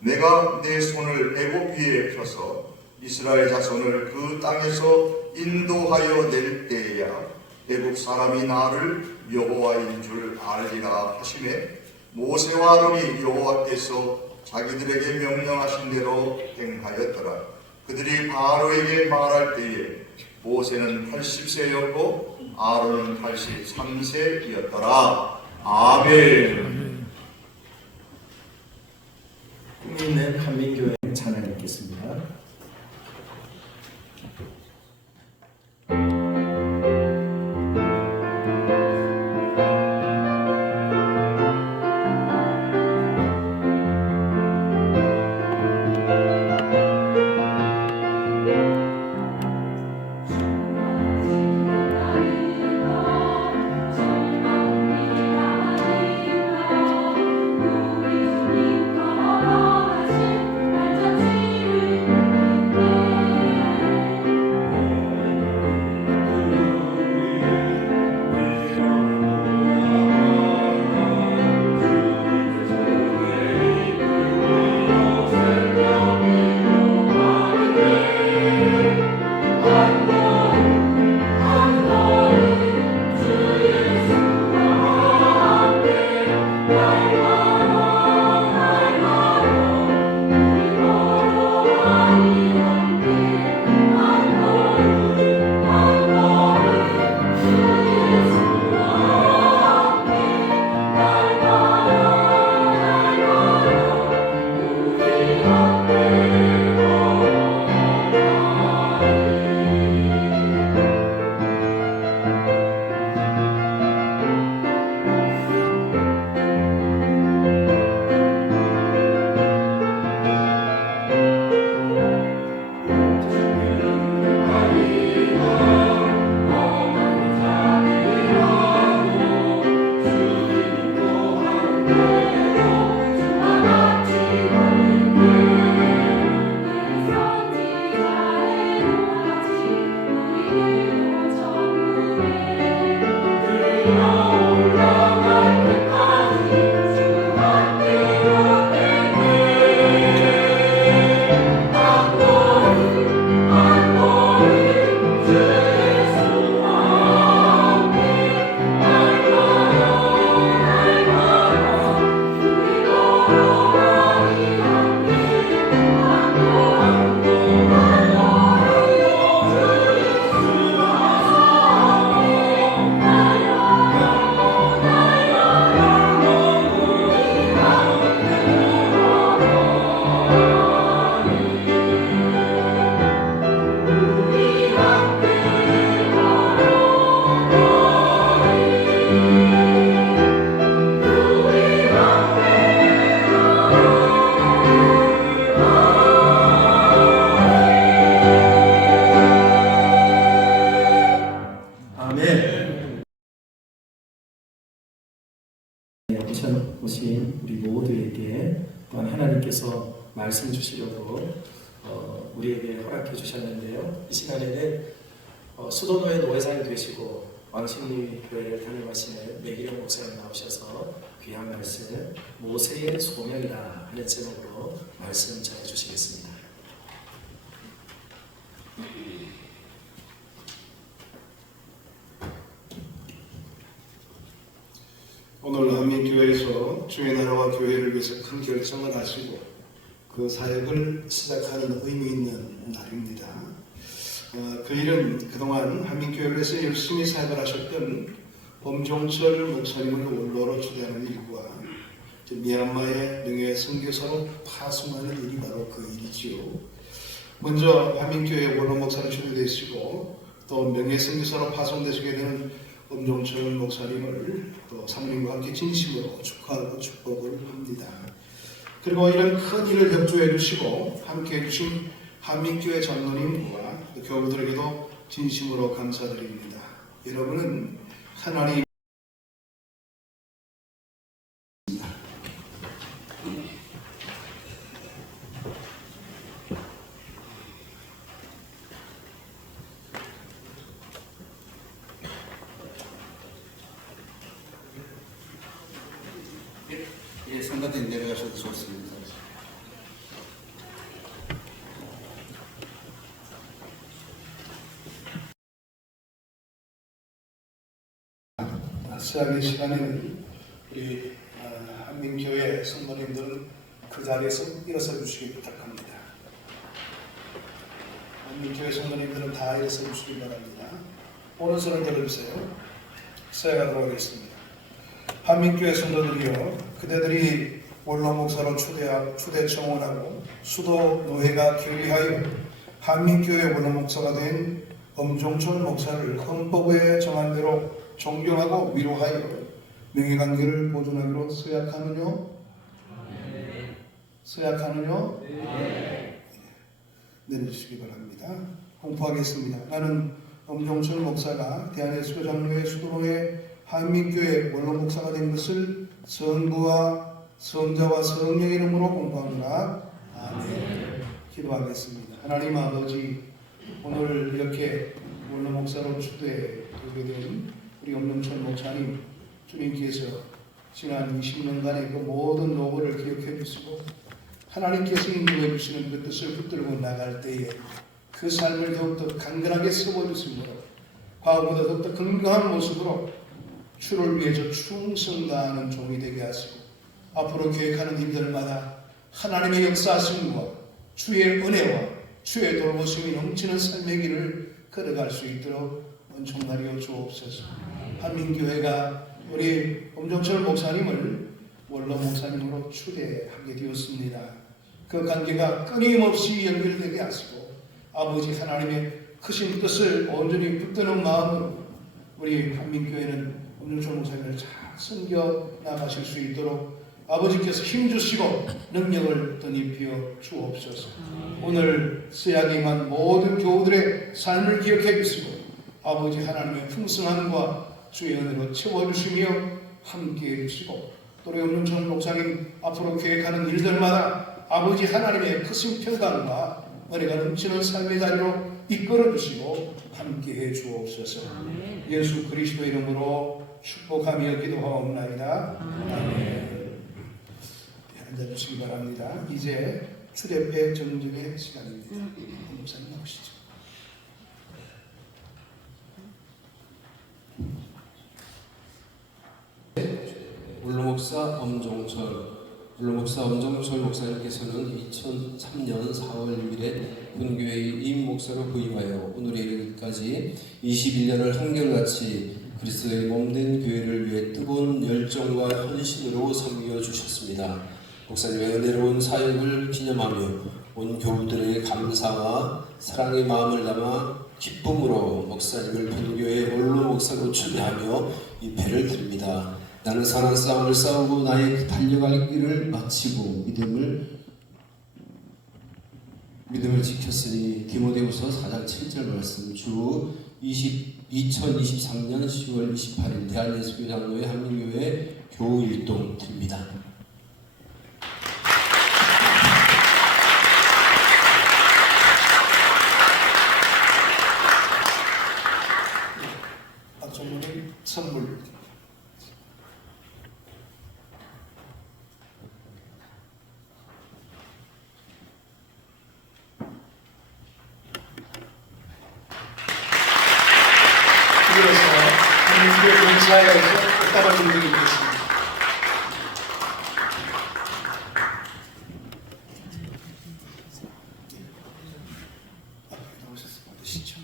내가 내 손을 애굽 위에 펴서 이스라엘 자손을 그 땅에서 인도하여 낼 때에야 애굽 사람이 나를 여호와인 줄 알리라 하시매 모세와 아론이 여호와께서 자기들에게 명령하신 대로 행하였더라. 그들이 바로에게 말할 때에 모세는 80세였고 아론은 83세였더라. 아멘. 꿈이 있는 한민교회 찬양 읽겠습니다. 오신 우리 모두에게 또한 하나님께서 말씀 주시려고 우리에게 허락해 주셨는데요. 이 시간에는 수도노의 노회장이 되시고 왕십리교회를 담임하시는 매기령 목사님 나오셔서 귀한 말씀 모세의 소명이라 하는 제목으로 말씀 전해 주시겠습니다. 오늘 한민교회에서 주의 나라와 교회를 위해서 큰 결정을 하시고 그 사역을 시작하는 의미 있는 날입니다. 그 일은 그동안 한민교회를 위해서 열심히 사역을 하셨던 범종철 목사님을 원로로 초대하는 일과 미얀마의 명예 선교사로 파송하는 일이 바로 그 일이지요. 먼저 한민교회 원로 목사를 초대되시고 또 명예 선교사로 파송되시게 되는 범종철 목사님을 또 사모님과 함께 진심으로 축하하고 축복을 합니다. 그리고 이런 큰 일을 협조해 주시고 함께 해주신 한민교회 장로님과 교우들에게도 진심으로 감사드립니다. 여러분은 하나님 예, 성가대 내려가셔도 좋습니다. 수양의 시간에는 우리 한민교회 성도님들은 그 자리에서 일어서 주시기 부탁합니다. 한민교회 성도님들은 다 일어서 주시기 바랍니다. 오른손을 들어주세요. 수양하도록 하겠습니다. 한민교회 성도들이여, 그대들이 원로 목사로 추대 청원하고 수도 노회가 결의하여 한민교회 원로 목사가 된 엄종철 목사를 헌법에 정한 대로 존경하고 위로하여 명예관계를 보존하기로 서약하느뇨? 서약하느뇨? 내려주시기 바랍니다. 공포하겠습니다. 나는 엄종철 목사가 대한예수교 장로회 수도로회 한민교회 원로 목사가 된 것을 성부와 성자와 성령의 이름으로 공포합니다. 아멘. 기도하겠습니다. 하나님 아버지, 오늘 이렇게 원로 목사로 추대되게 된 우리 엄종철 목사님, 주님께서 지난 20년간의 그 모든 노고를 기억해 주시고 하나님께서 인도해 주시는 그 뜻을 붙들고 나갈 때에 그 삶을 더욱더 강건하게 세워주심으로 과거보다 더욱더 건강한 모습으로 주를 위해서 충성 다하는 종이 되게 하시고 앞으로 계획하는 일들마다 하나님의 역사하심과 주의 은혜와 주의 돌보심이 넘치는 삶의 길을 걸어갈 수 있도록 은총하여 주옵소서. 한민교회가 우리 엄종철 목사님을 원로 목사님으로 추대하게 되었습니다. 그 관계가 끊임없이 연결되게 하시고 아버지 하나님의 크신 뜻을 온전히 붙드는 마음으로 우리 한민교회는 엄종철 목사님을 잘 섬겨 나가실 수 있도록 아버지께서 힘주시고 능력을 덧입혀 주옵소서. 오늘 쓰야기만 모든 교우들의 삶을 기억해 주시고 아버지 하나님의 풍성함과 주의 은혜로 채워주시며 함께해 주시고 또 우리 엄종철 목사님 앞으로 계획하는 일들마다 아버지 하나님의 크신 평강과 은혜가 넘치는 삶의 자리로 이끌어 주시고 함께해 주옵소서. 예수 그리스도 이름으로 축복하며 기도하옵나이다. 아멘. 앉아주시기 바랍니다. 이제 추대배 정전의 시간입니다. 목사님 나오시죠. 원로목사 엄종철 목사님께서는 2003년 4월 6일에 본교회의 임 목사로 부임하여 오늘에 이르기까지 21년을 한결같이 그리스도의 몸된 교회를 위해 뜨거운 열정과 헌신으로 섬겨 주셨습니다. 목사님의 은혜로운 사역을 기념하며 온 교우들의 감사와 사랑의 마음을 담아 기쁨으로 목사님을 본교회 원로 목사로 추대하며 입회를 드립니다. 나는 선한 싸움을 싸우고 나의 달려갈 길을 마치고 믿음을 지켰으니 디모데후서 4장 7절 말씀. 주 2023년 10월 28일 대한예수교 장로회 한민교회 교우일동 드립니다. 박정문의 선물. 이어서 한민교회 본사에서 꽃다발 준비를 있겠습니다. 앞에 나오셔서 받으시죠.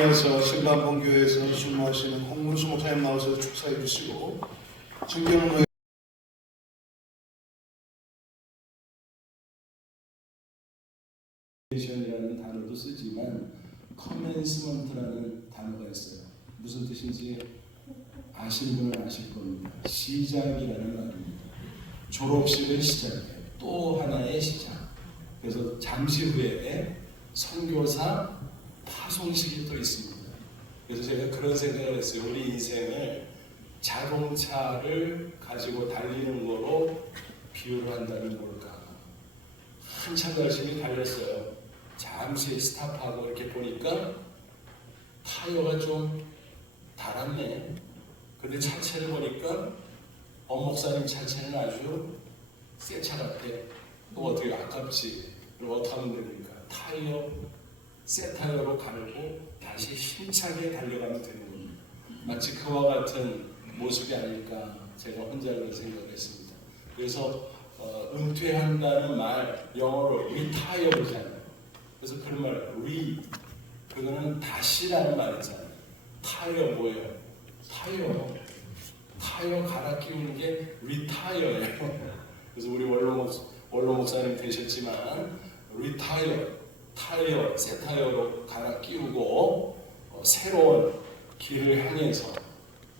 이어서 신랑본교회에서 순모하시는 홍문수 목사님 나와서 축사해 주시고 증경로에 이라는 단어도 쓰지만 커맨스먼트라는 단어가 있어요. 무슨 뜻인지 아시는 분은 아실 겁니다. 시작이라는 말입니다. 졸업식은 시작이에요. 또 하나의 시작. 그래서 잠시 후에 선교사 파송식이 또 있습니다. 그래서 제가 그런 생각을 했어요. 우리 인생을 자동차를 가지고 달리는 거로 비유를 한다면 뭘까? 한참 열심히 달렸어요. 잠시 스탑하고 이렇게 보니까 타이어가 좀 닳았네. 근데 차체를 보니까 목사님 차체는 아주 새 차 같아. 그럼 어떻게 아깝지? 그럼 어떻게 하면 됩니까? 타이어, 새 타이어로 갈고 다시 힘차게 달려가면 되는 겁니다. 마치 그와 같은 모습이 아닐까 제가 혼자 그런 생각을 했습니다. 그래서 은퇴한다는 말 영어로 retire잖아요. 그래서 그런 말 그거는 다시라는 말이잖아요. 타이어 뭐예요? 타이어 갈아 끼우는 게 retire예요. 그래서 우리 원로 목사님 되셨지만 타이어 새 타이어로 갈아 끼우고 새로운 길을 향해서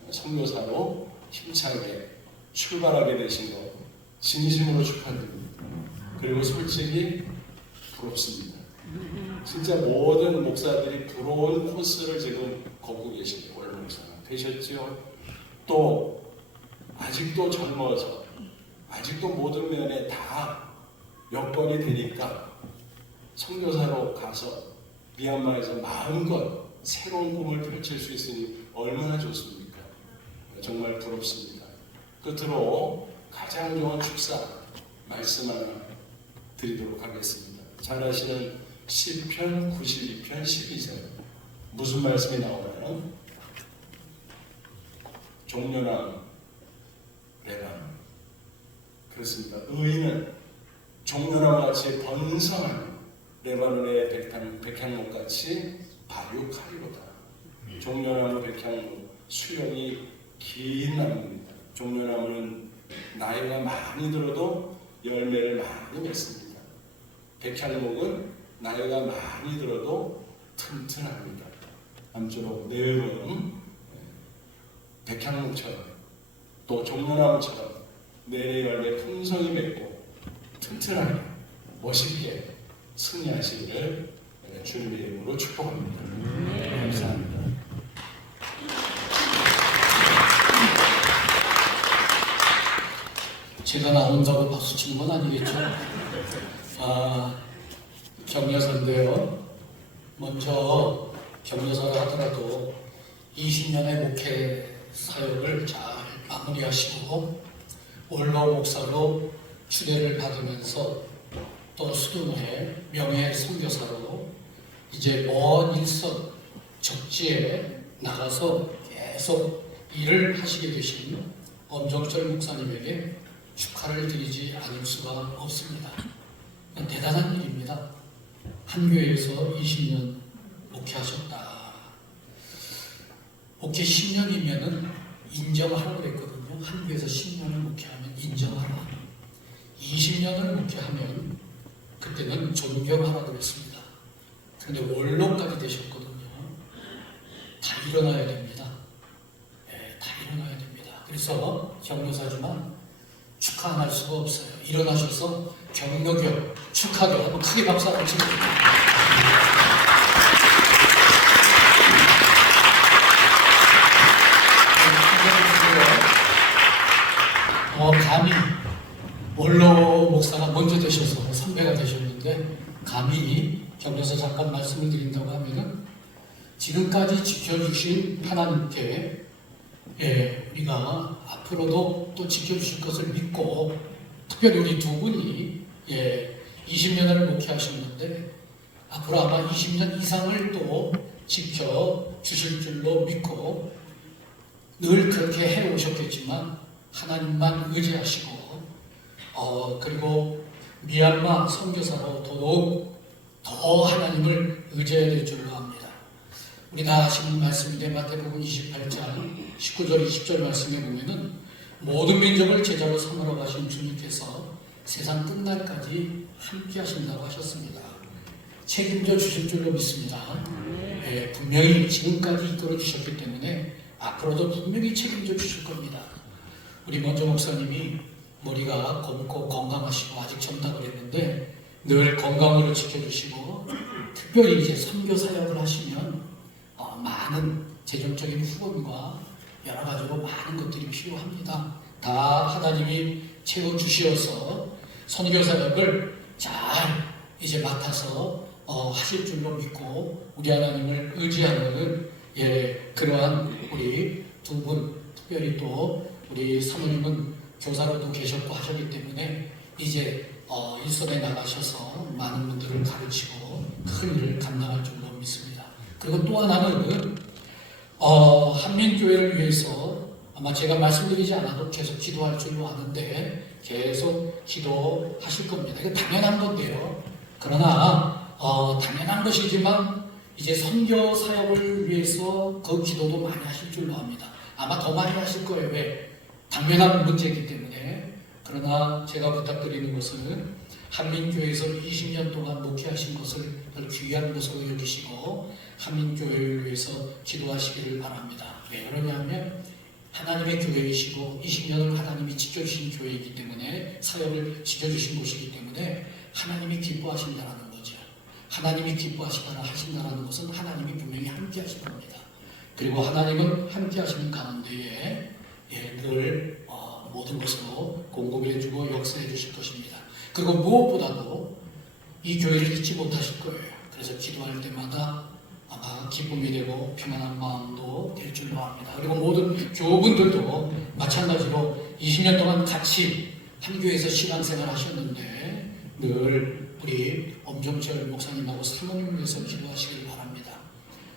선교사로 힘차게 출발하게 되신 거 진심으로 축하드립니다. 그리고 솔직히 부럽습니다. 진짜 모든 목사들이 부러운 코스를 지금 걷고 계십니다. 원로 목사 되셨죠? 또 아직도 젊어서 아직도 모든 면에 다 여건이 되니까 선교사로 가서 미얀마에서 마음껏 새로운 꿈을 펼칠 수 있으니 얼마나 좋습니까? 정말 부럽습니다. 끝으로 가장 좋은 축사 말씀 하나 드리도록 하겠습니다. 잘 아시는 시편 92편 12절 무슨 말씀이 나오나요? 종려나무 레바논. 그렇습니다. 의인은 종려나무 같이 번성한 레바논의 백향목같이 발육하리로다. 종려나무 백향목 수령이 긴 나무입니다. 종려나무는 나이가 많이 들어도 열매를 많이 맺습니다. 백향목은 나이가 많이 들어도 튼튼합니다. 아무쪼록 내용은 백향목처럼 또 종려나무처럼 내래 열매 풍성히 맺고 튼튼하게 멋있게 승리하시기를 주님의 이름으로 축복합니다. 감사합니다. 제가 나온다고 박수 치는 건 아니겠죠? 격려사인데요. 먼저 격려사를 하더라도 20년의 목회 사역을 잘 마무리하시고 원로 목사로 추대를 받으면서 또 수도노의 명예 선교사로 이제 먼 일선 적지에 나가서 계속 일을 하시게 되신 엄종철 목사님에게 축하를 드리지 않을 수가 없습니다. 대단한 일입니다. 한 교회에서 20년 목회하셨다. 목회 10년이면은 인정하라고 그랬거든요. 한 교회에서 10년을 목회하면 인정하라. 20년을 목회하면 그때는 존경하라고 그랬습니다. 그런데 원로까지 되셨거든요. 다 일어나야 됩니다. 네, 다 일어나야 됩니다. 그래서 격려사지만 축하 안 할 수가 없어요. 일어나셔서 격려교, 축하교 한번 크게 박수 한번 치면 감히 원로 목사가 먼저 되셔서 선배가 되셨는데 감히 격려사 잠깐 말씀을 드린다고 하면은 지금까지 지켜주신 하나님께 우리가 앞으로도 또 지켜주실 것을 믿고 특별히 우리 두 분이 20년을 목회하셨는데 앞으로 아마 20년 이상을 또 지켜주실 줄로 믿고 늘 그렇게 해오셨겠지만 하나님만 의지하시고 그리고 미얀마 선교사로 더욱 더 하나님을 의지해야 될 줄로 압니다. 우리 다 아시는 말씀인데 마태복음 28장 19절 20절 말씀에 보면은 모든 민족을 제자로 삼으러 가신 주님께서 세상 끝날까지 함께 하신다고 하셨습니다. 책임져 주실 줄로 믿습니다. 분명히 지금까지 이끌어 주셨기 때문에 앞으로도 분명히 책임져 주실 겁니다. 우리 먼저 목사님이 머리가 검고 건강하시고 아직 젊다 그랬는데 늘 건강으로 지켜주시고 특별히 이제 선교 사역을 하시면 많은 재정적인 후원과 여러 가지로 많은 것들이 필요합니다. 다 하나님이 채워주시어서 선교 사역을 잘 이제 맡아서 하실 줄로 믿고 우리 하나님을 의지하는 그러한 우리 두 분, 특별히 또 우리 사모님은 교사로도 계셨고 하셨기 때문에 이제 일선에 나가셔서 많은 분들을 가르치고 큰 일을 감당할 줄로 믿습니다. 그리고 또 하나는 한민교회를 위해서 아마 제가 말씀드리지 않아도 계속 기도할 줄로 아는데 계속 기도하실 겁니다. 이게 당연한 건데요. 그러나 당연한 것이지만 이제 선교 사역을 위해서 그 기도도 많이 하실 줄로 압니다. 아마 더 많이 하실 거예요. 왜? 당연한 문제이기 때문에. 그러나 제가 부탁드리는 것은 한민교회에서 20년 동안 목회하신 것을 귀한 것으로 여기시고 한민교회를 위해서 기도하시기를 바랍니다. 왜 그러냐면 하나님의 교회이시고 20년을 하나님이 지켜주신 교회이기 때문에 사역을 지켜주신 곳이기 때문에 하나님이 기뻐하신다는 거죠. 하나님이 기뻐하신다는 것은 하나님이 분명히 함께 하실 겁니다. 그리고 하나님은 함께 하시는 가운데에 늘 모든 것으로 공급해주고 역사해 주실 것입니다. 그리고 무엇보다도 이 교회를 잊지 못하실 거예요. 그래서 기도할 때마다 아마 기쁨이 되고 평안한 마음도 될 줄로 압니다. 그리고 모든 교우분들도 마찬가지로 20년 동안 같이 한 교회에서 신앙생활 하셨는데 늘 우리 엄정철 목사님하고 사모님을 위해서 기도하시길 바랍니다.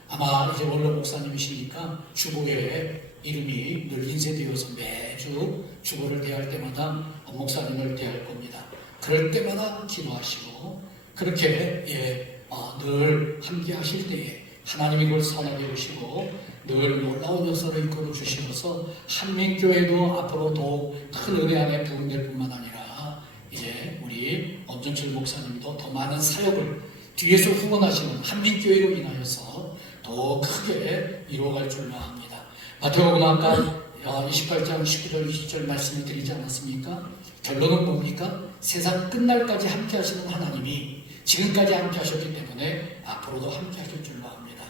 아마 이제 원로 목사님이시니까 주보에 이름이 늘 인쇄되어서 매주 주보를 대할 때마다 목사님을 대할 겁니다. 그럴 때마다 기도하시고 그렇게 늘 함께 하실 때에 하나님이 그걸 선하게 보시고 늘 놀라운 역사를 이끌어 주시면서 한민교회도 앞으로 더욱 큰 은혜 안에 부흥될 뿐만 아니라 이제 우리 엄정철 목사님도 더 많은 사역을 뒤에서 후원하시는 한민교회로 인하여서 더 크게 이루어갈 줄로 압니다. 마태복음 아까 28장 19절 20절 말씀을 드리지 않았습니까? 결론은 뭡니까? 세상 끝날까지 함께 하시는 하나님이 지금까지 함께 하셨기 때문에 앞으로도 함께 하실 줄로 압니다.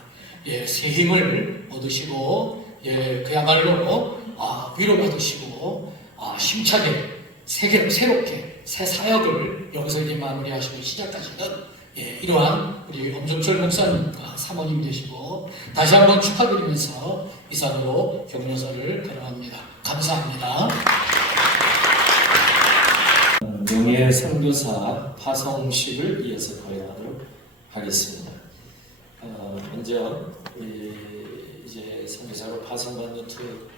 새 힘을 얻으시고 그야말로 위로받으시고 힘차게 새롭게 새 사역을 여기서 이제 마무리하시고 시작하시는 이러한 우리 엄정철 목사님과 사모님 되시고 다시 한번 축하드리면서 이상으로 격려사를 발언합니다. 감사합니다. 명예 선교사 파송식을 이어서 거행하도록 하겠습니다. 먼저 이제 선교사로 파송받는 두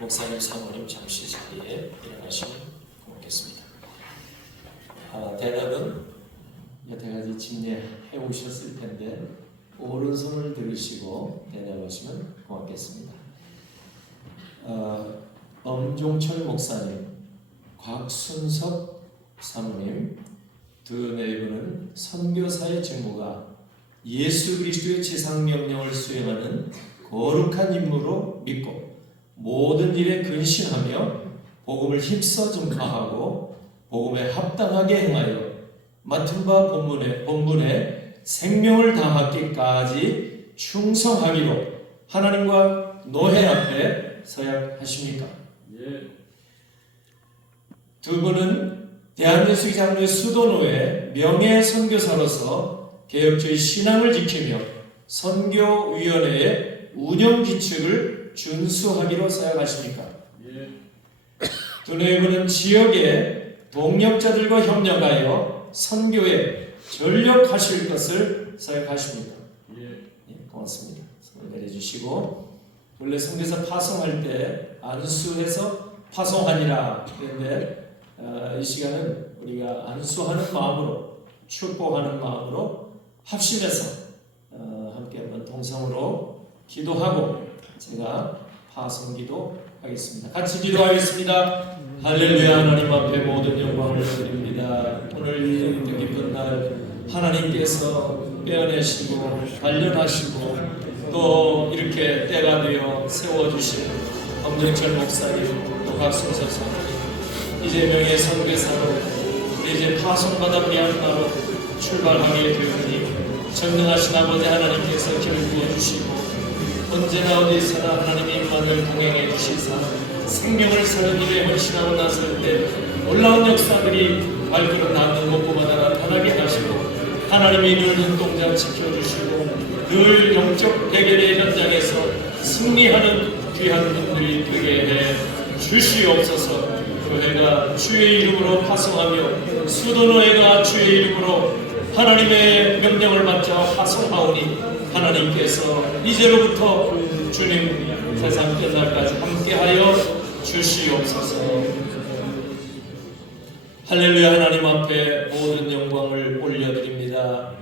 목사님 사모님 잠시 자리에 일어나시면 고맙겠습니다. 대답은 여태까지 집례해 오셨을 텐데 오른손을 들으시고 대답하시면 고맙겠습니다. 엄종철 목사님, 곽순석 사모님 두 네이버는 선교사의 직무가 예수 그리스도의 지상명령을 수행하는 거룩한 임무로 믿고 모든 일에 근신하며 복음을 힘써 전파하고 복음에 합당하게 행하여 맡은 바 본분에 생명을 다하기까지 충성하기로 하나님과 노회 앞에 서야 하십니까? 두 분은 대한예수교 장로의 수도노회 명예 선교사로서 개혁주의 신앙을 지키며 선교위원회의 운영 규칙을 준수하기로 서약하십니까? 두 네이버는 지역의 동역자들과 협력하여 선교에 전력하실 것을 서약하십니까? 고맙습니다. 손을 내려주시고 원래 선교사 파송할 때 안수해서 파송하니라 그런데 이 시간은 우리가 안수하는 마음으로 축복하는 마음으로 합심해서 함께 한번 동성으로 기도하고 제가 파송기도 하겠습니다. 같이 기도하겠습니다. 할렐루야. 하나님 앞에 모든 영광을 드립니다. 오늘 뜻깊은 날 하나님께서 빼어내시고 단련하시고 또 이렇게 때가 되어 세워주신 엄정철 목사님 또 박순서 사모님 이제 명예 선교사로 이제 파송받아 미얀마로 출발하게 되오니 전능하신 아버지 하나님께서 길을 부어주시고 언제나 어디서나 하나님의 임만을 동행해 주시사 생명을 사는 일에 헌신하고 나설 때 놀라운 역사들이 발걸음 닿는 곳마다 나타나게 하시고 하나님이 늘 눈동자 지켜주시고 늘 영적 대결의 현장에서 승리하는 귀한 분들이 되게 해 주시옵소서. 교회가 주의 이름으로 파송하며 수도노회가 주의 이름으로 하나님의 명령을 받자 파송하오니 하나님께서 이제로부터 주님 세상 끝날까지 함께하여 주시옵소서. 할렐루야. 하나님 앞에 모든 영광을 올려드립니다.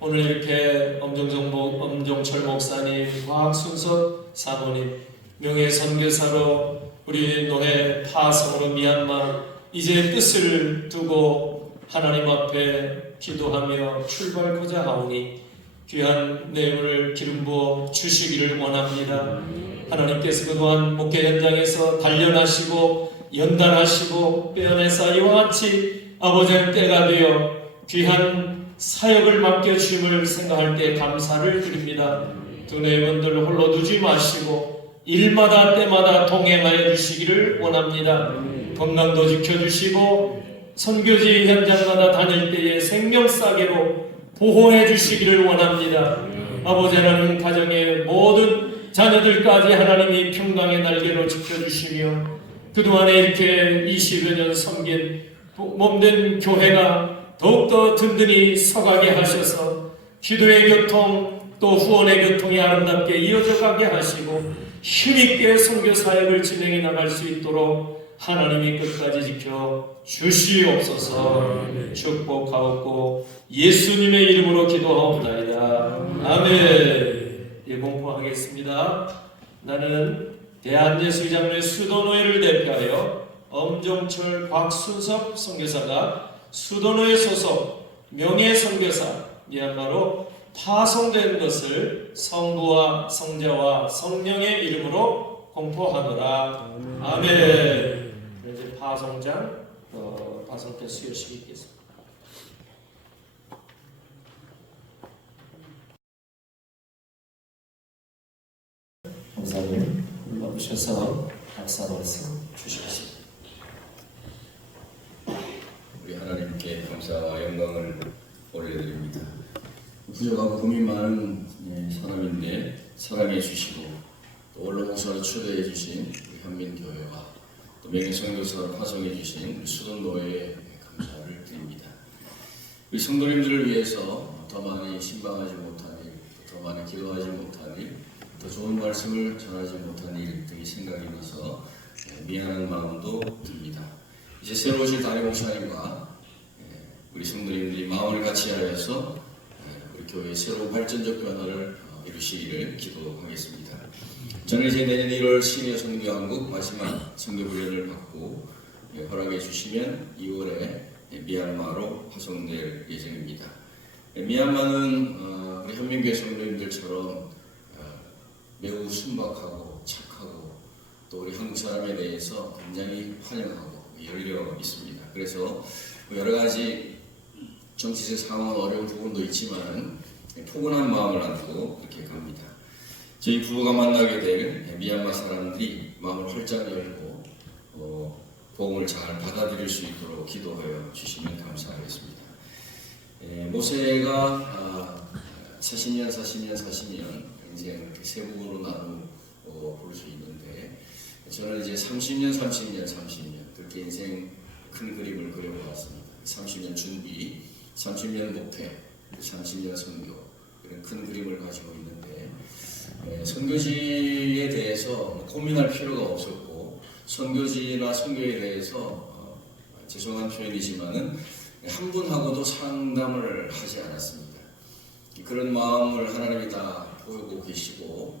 오늘 이렇게 엄정철 목사님, 박순서 사모님, 명예선교사로 우리 노회 파송으로 미얀마 이제 뜻을 두고 하나님 앞에 기도하며 출발하고자 하오니 귀한 내용을 기름 부어 주시기를 원합니다. 하나님께서 그동안 목회 현장에서 단련하시고 연단하시고 빼어내사 이와 같이 아버지의 때가 되어 귀한 사역을 맡겨주심을 생각할 때 감사를 드립니다. 두 네분들 홀로 두지 마시고 일마다 때마다 동행하여 주시기를 원합니다. 건강도 지켜주시고 선교지 현장마다 다닐 때에 생명싸개로 보호해 주시기를 원합니다. 아버지 하나님 가정의 모든 자녀들까지 하나님이 평강의 날개로 지켜주시며 그동안에 이렇게 20여 년 섬긴 몸된 교회가 더욱더 든든히 서가게 하셔서 기도의 교통 또 후원의 교통이 아름답게 이어져 가게 하시고 힘있게 선교 사역을 진행해 나갈 수 있도록 하나님이 끝까지 지켜 주시옵소서. 축복하옵고 예수님의 이름으로 기도하옵나이다. 아멘. 예, 공포하겠습니다. 나는 대한예수장로회 수도노회를 대표하여 엄정철 곽순섭 선교사가 수도노회 소속 명예선교사 미얀마로 파송된 것을 성부와 성자와 성령의 이름으로 공포하노라. 아멘. 이제 파송장 파송태 수여식이 있겠습니다. 목사님 불러주셔서 박사 말씀 주시겠습니다. 우리 하나님께 감사와 영광을 올려드립니다. 부족하고 고민 많은 사람인데 사랑해 주시고 또 원로 목사로 초대해 주신 우리 현민교회와 또 명예선교사로 파송해 주신 우리 수도노회에 감사를 드립니다. 우리 성도님들을 위해서 더 많이 신방하지 못한 일, 더 많이 기도하지 못한 일, 더 좋은 말씀을 전하지 못한 일 등이 생각이 나서 미안한 마음도 듭니다. 이제 새로 오실 담임 목사님과 우리 성도님들이 마음을 같이 하여서 우리 교회의 새로운 발전적 변화를 이루시기를 기도하겠습니다. 저는 이제 내년 1월 시니어 선교한국 마지막 선교훈련을 받고 허락해 주시면 2월에 미얀마로 파송될 예정입니다. 미얀마는 우리 현민교회 성도님들처럼 매우 순박하고 착하고 또 우리 한국 사람에 대해서 굉장히 환영하고 열려 있습니다. 그래서 여러 가지 정치적 상황은 어려운 부분도 있지만 포근한 마음을 안고 이렇게 갑니다. 저희 부부가 만나게 될 미얀마 사람들이 마음을 활짝 열고 복음을 잘 받아들일 수 있도록 기도하여 주시면 감사하겠습니다. 모세가 40년 인생 세 부분으로 나누어 볼 수 있는데 저는 이제 30년 그렇게 인생 큰 그림을 그려보았습니다. 30년 준비, 30년 목회, 30년 선교 이런 큰 그림을 가지고 있는데 선교지에 대해서 고민할 필요가 없었고 선교지나 선교에 대해서 죄송한 표현이지만은 한 분하고도 상담을 하지 않았습니다. 그런 마음을 하나님이 다 보고 계시고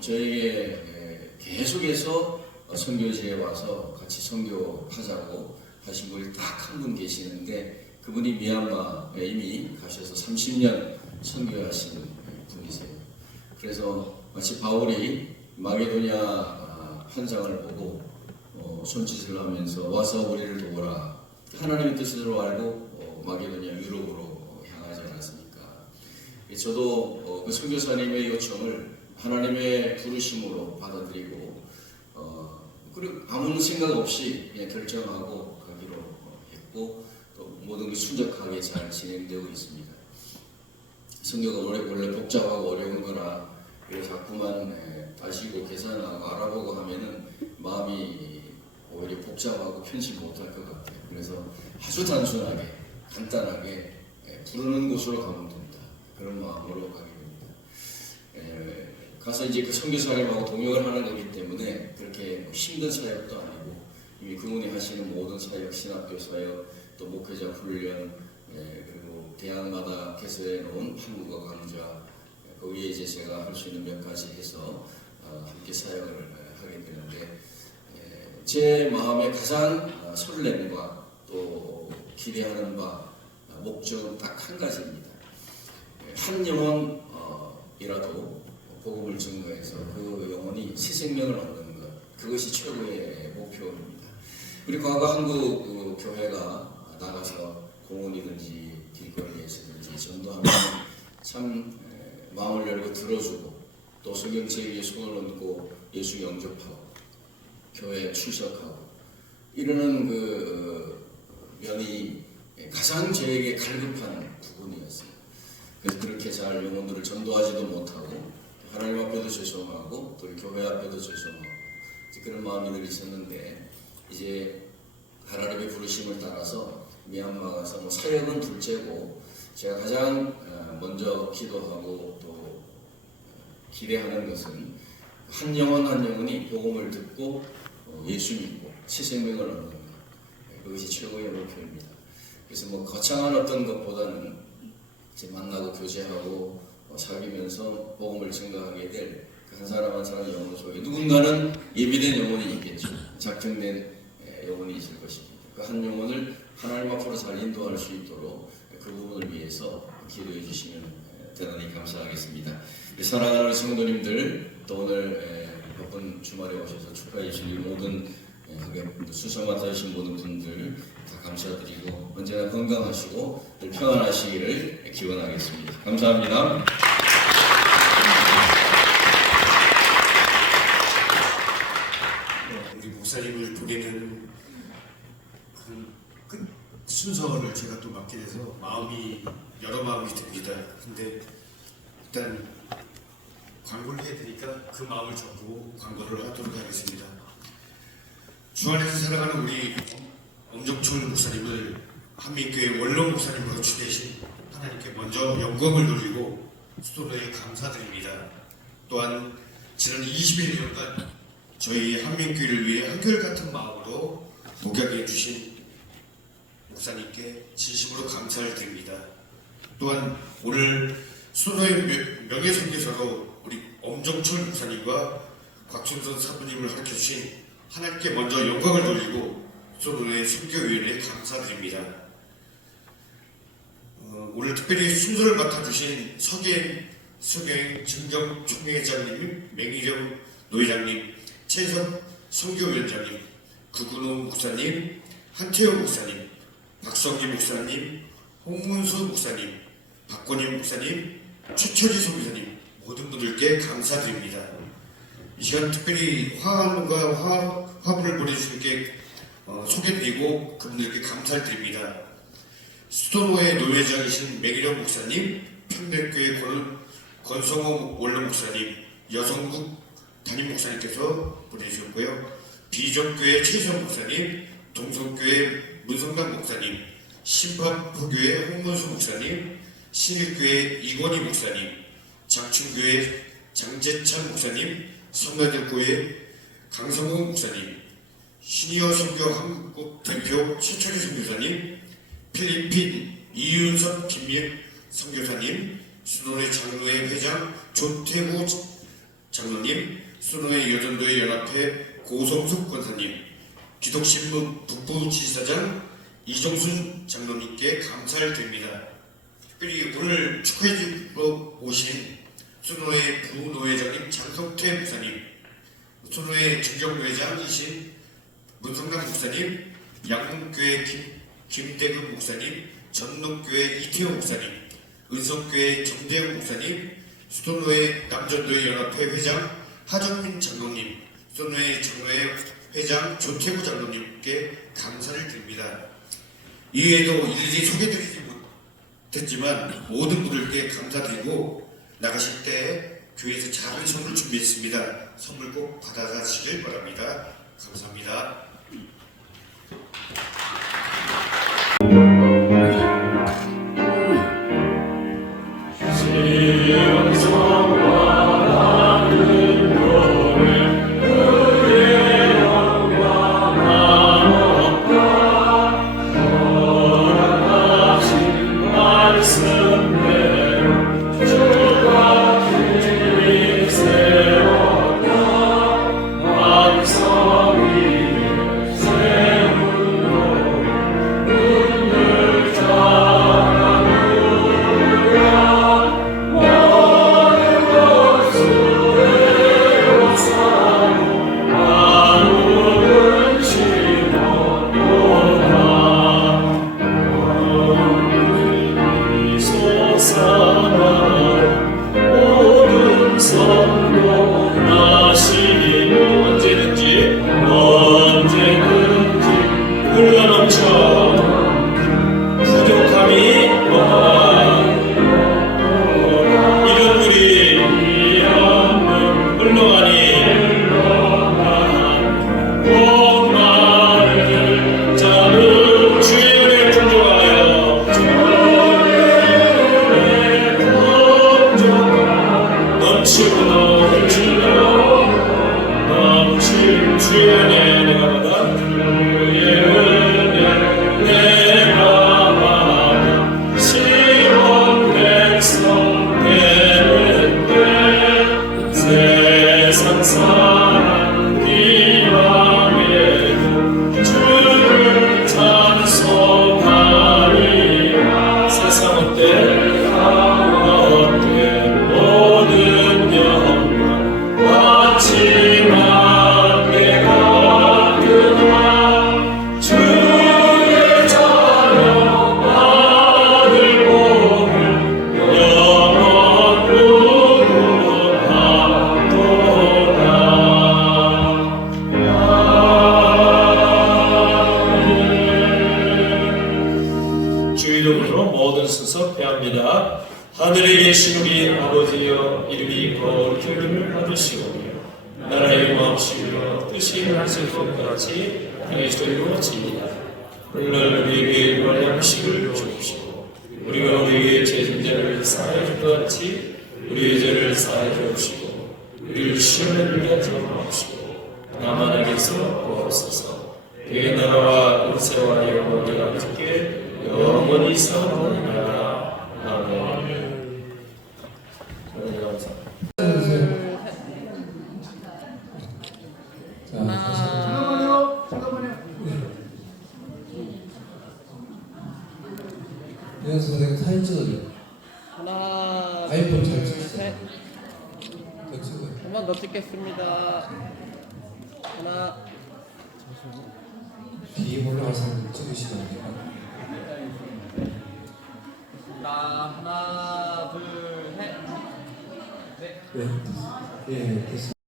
저에게 계속해서 선교지에 와서 같이 선교하자고 하신 분이 딱 한 분 계시는데 그분이 미얀마에 이미 가셔서 30년 선교하신 분이세요. 그래서 마치 바울이 마게도냐 환상을 보고 손짓을 하면서 와서 우리를 도우라 하나님의 뜻으로 알고 마게도냐 유럽으로 향하지 않았습니까? 저도 그 선교사님의 요청을 하나님의 부르심으로 받아들이고 그리고 아무 생각 없이 결정하고 가기로 했고 또 모든 게 순적하게 잘 진행되고 있습니다. 선교가 원래 복잡하고 어려운 거라 그래서 자꾸만 따지고 계산하고 알아보고 하면은 마음이 오히려 복잡하고 편치 못할 것 같아요. 그래서 아주 단순하게 간단하게 부르는 곳으로 가면 된다. 그런 마음으로 가게 됩니다. 가서 이제 그 선교사님하고 동역을 하는 거기 때문에 그렇게 힘든 사역도 아니고 이미 그분이 하시는 모든 사역, 신학교 사역, 또 목회자 훈련, 그리고 대학마다 개설해 놓은 한국어 강좌 거기에 이제 제가 할 수 있는 몇 가지 해서 함께 사역을 하게 되는데 제 마음의 가장 설렘과 또 기대하는 바 목적은 딱 한 가지입니다. 한 영혼이라도 복음을 증거해서 그 영혼이 새 생명을 얻는 것 그것이 최고의 목표입니다. 그리고 과거 한국 교회가 나가서 공원이든지 길거리에서든지 전도하면 참 마음을 열고 들어주고 또 성경책에 손을 얹고 예수 영접하고 교회에 출석하고 이러는 그 면이 가장 저에게 갈급한 부분이었어요. 그래서 그렇게 잘 영혼들을 전도하지도 못하고 하나님 앞에도 죄송하고 또 교회 앞에도 죄송하고 그런 마음이 늘 있었는데 이제 하나님의 부르심을 따라서 미얀마 가서 사역은 둘째고 제가 가장 먼저 기도하고 또 기대하는 것은 한 영혼 한 영혼이 복음을 듣고 예수 믿고 새 생명을 얻는 것 그것이 최고의 목표입니다. 그래서 거창한 어떤 것보다는 이제 만나고 교제하고 사귀면서 복음을 증거하게 될 한 사람 한 사람 영혼 속에 누군가는 예비된 영혼이 있겠죠. 작정된 영혼이 있을 것입니다. 그 한 영혼을 하나님 앞으로 잘 인도할 수 있도록 그 부분을 위해서 기도해 주시면 대단히 감사하겠습니다. 사랑하는 성도님들 또 오늘 바쁜 주말에 오셔서 축하해 주신 모든 수서 맡아주신 모든 분들 다 감사드리고 언제나 건강하시고 늘 평안하시기를 기원하겠습니다. 감사합니다. 우리 목사님을 보내는 그 순서를 제가 또 맡게 돼서 마음이 여러 마음이 듭니다. 근데 일단 광고를 해야 되니까 그 마음을 접고 광고를 하도록 하겠습니다. 주 안에서 살아가는 우리 엄정철 목사님을 한민교회 원로 목사님으로 추대하신 하나님께 먼저 영광을 돌리고 수도로에 감사드립니다. 또한 지난 21년간 저희 한민교회를 위해 한결같은 마음으로 독약해 주신 목사님께 진심으로 감사를 드립니다. 또한 오늘 수도의 명예선교사로 우리 엄정철 목사님과 곽순선 사부님을 가르쳐주신 하나님께 먼저 영광을 돌리고 수도의 선교위원회에 감사드립니다. 오늘 특별히 순서를 맡아주신 서계행 증경 총회장님, 맹희정 노회장님, 최석 선교위원장님, 구근호 목사님, 한태영 목사님, 박성기 목사님, 홍문수 목사님, 박권임 목사님, 최철희 선교사님 모든 분들께 감사드립니다. 이 시간 특별히 화분을 보내주신 게 소개드리고 그분들께 감사를 드립니다. 수도로의 노회장이신 맹일영 목사님, 평택교회 권성호 원로 목사님, 여성국 담임 목사님께서 보내주셨고요. 비전교회 최선 목사님, 동성교회 문성남 목사님, 신파포교회 홍문수 목사님, 신일교회 이건희 목사님, 장충교회 장재찬 목사님, 성나들교회 강성호 목사님, 시니어 선교 한국 대표 최철희 선교사님, 필리핀 이윤석 김민 선교사님, 수도의 장로회 회장 조태호 장로님, 순호회 여전도회 연합회 고성숙 권사님, 기독신문 북부지사장 이종순 장로님께 감사를 드립니다. 특별히 오늘 축하해 주러 오신 순호회 부노회장님 장성태 목사님, 순호회 증경노회장이신 문성남 목사님, 양문교회 김대근 목사님, 전농교회 이태호 목사님, 은성교회 정대영 목사님, 수도노회 남전도회 연합회 회장 하정민 장로님, 수도노회 정로회 회장 조태구 장로님께 감사를 드립니다. 이외에도 일일이 소개드리지 못했지만 모든 분들께 감사드리고 나가실 때 교회에서 작은 선물 준비했습니다. 선물 꼭 받아가시길 바랍니다. 감사합니다. 하늘에 계신 우리 아버지여, 이름이 거룩히 여김을 받으시오며 나라의 마음시며 뜻이 하늘에서 같이 땅에서 이루어지이다. 오늘날 우리에게 일용할 양식을 주옵시고 우리가 우리에게 죄진 자를 사하여 줄 것 같이 우리의 죄를 사하여 주옵시고 우리를 시험에 들게 하지 마옵시고 다만 악에서 구하옵소서. 그의 나라와 권세와 영광이 아버지께 영원히 사랑하나이다. 아멘. 그래서 내가 사진 하나, 아이폰 잘 둘, 찍었어. 셋. 더 찍어. 한 번 더 찍겠습니다. 하나, 비 올라가서 찍으시면 안 돼요? 하나, 둘, 셋. 네. 네. 예, 됐습니다.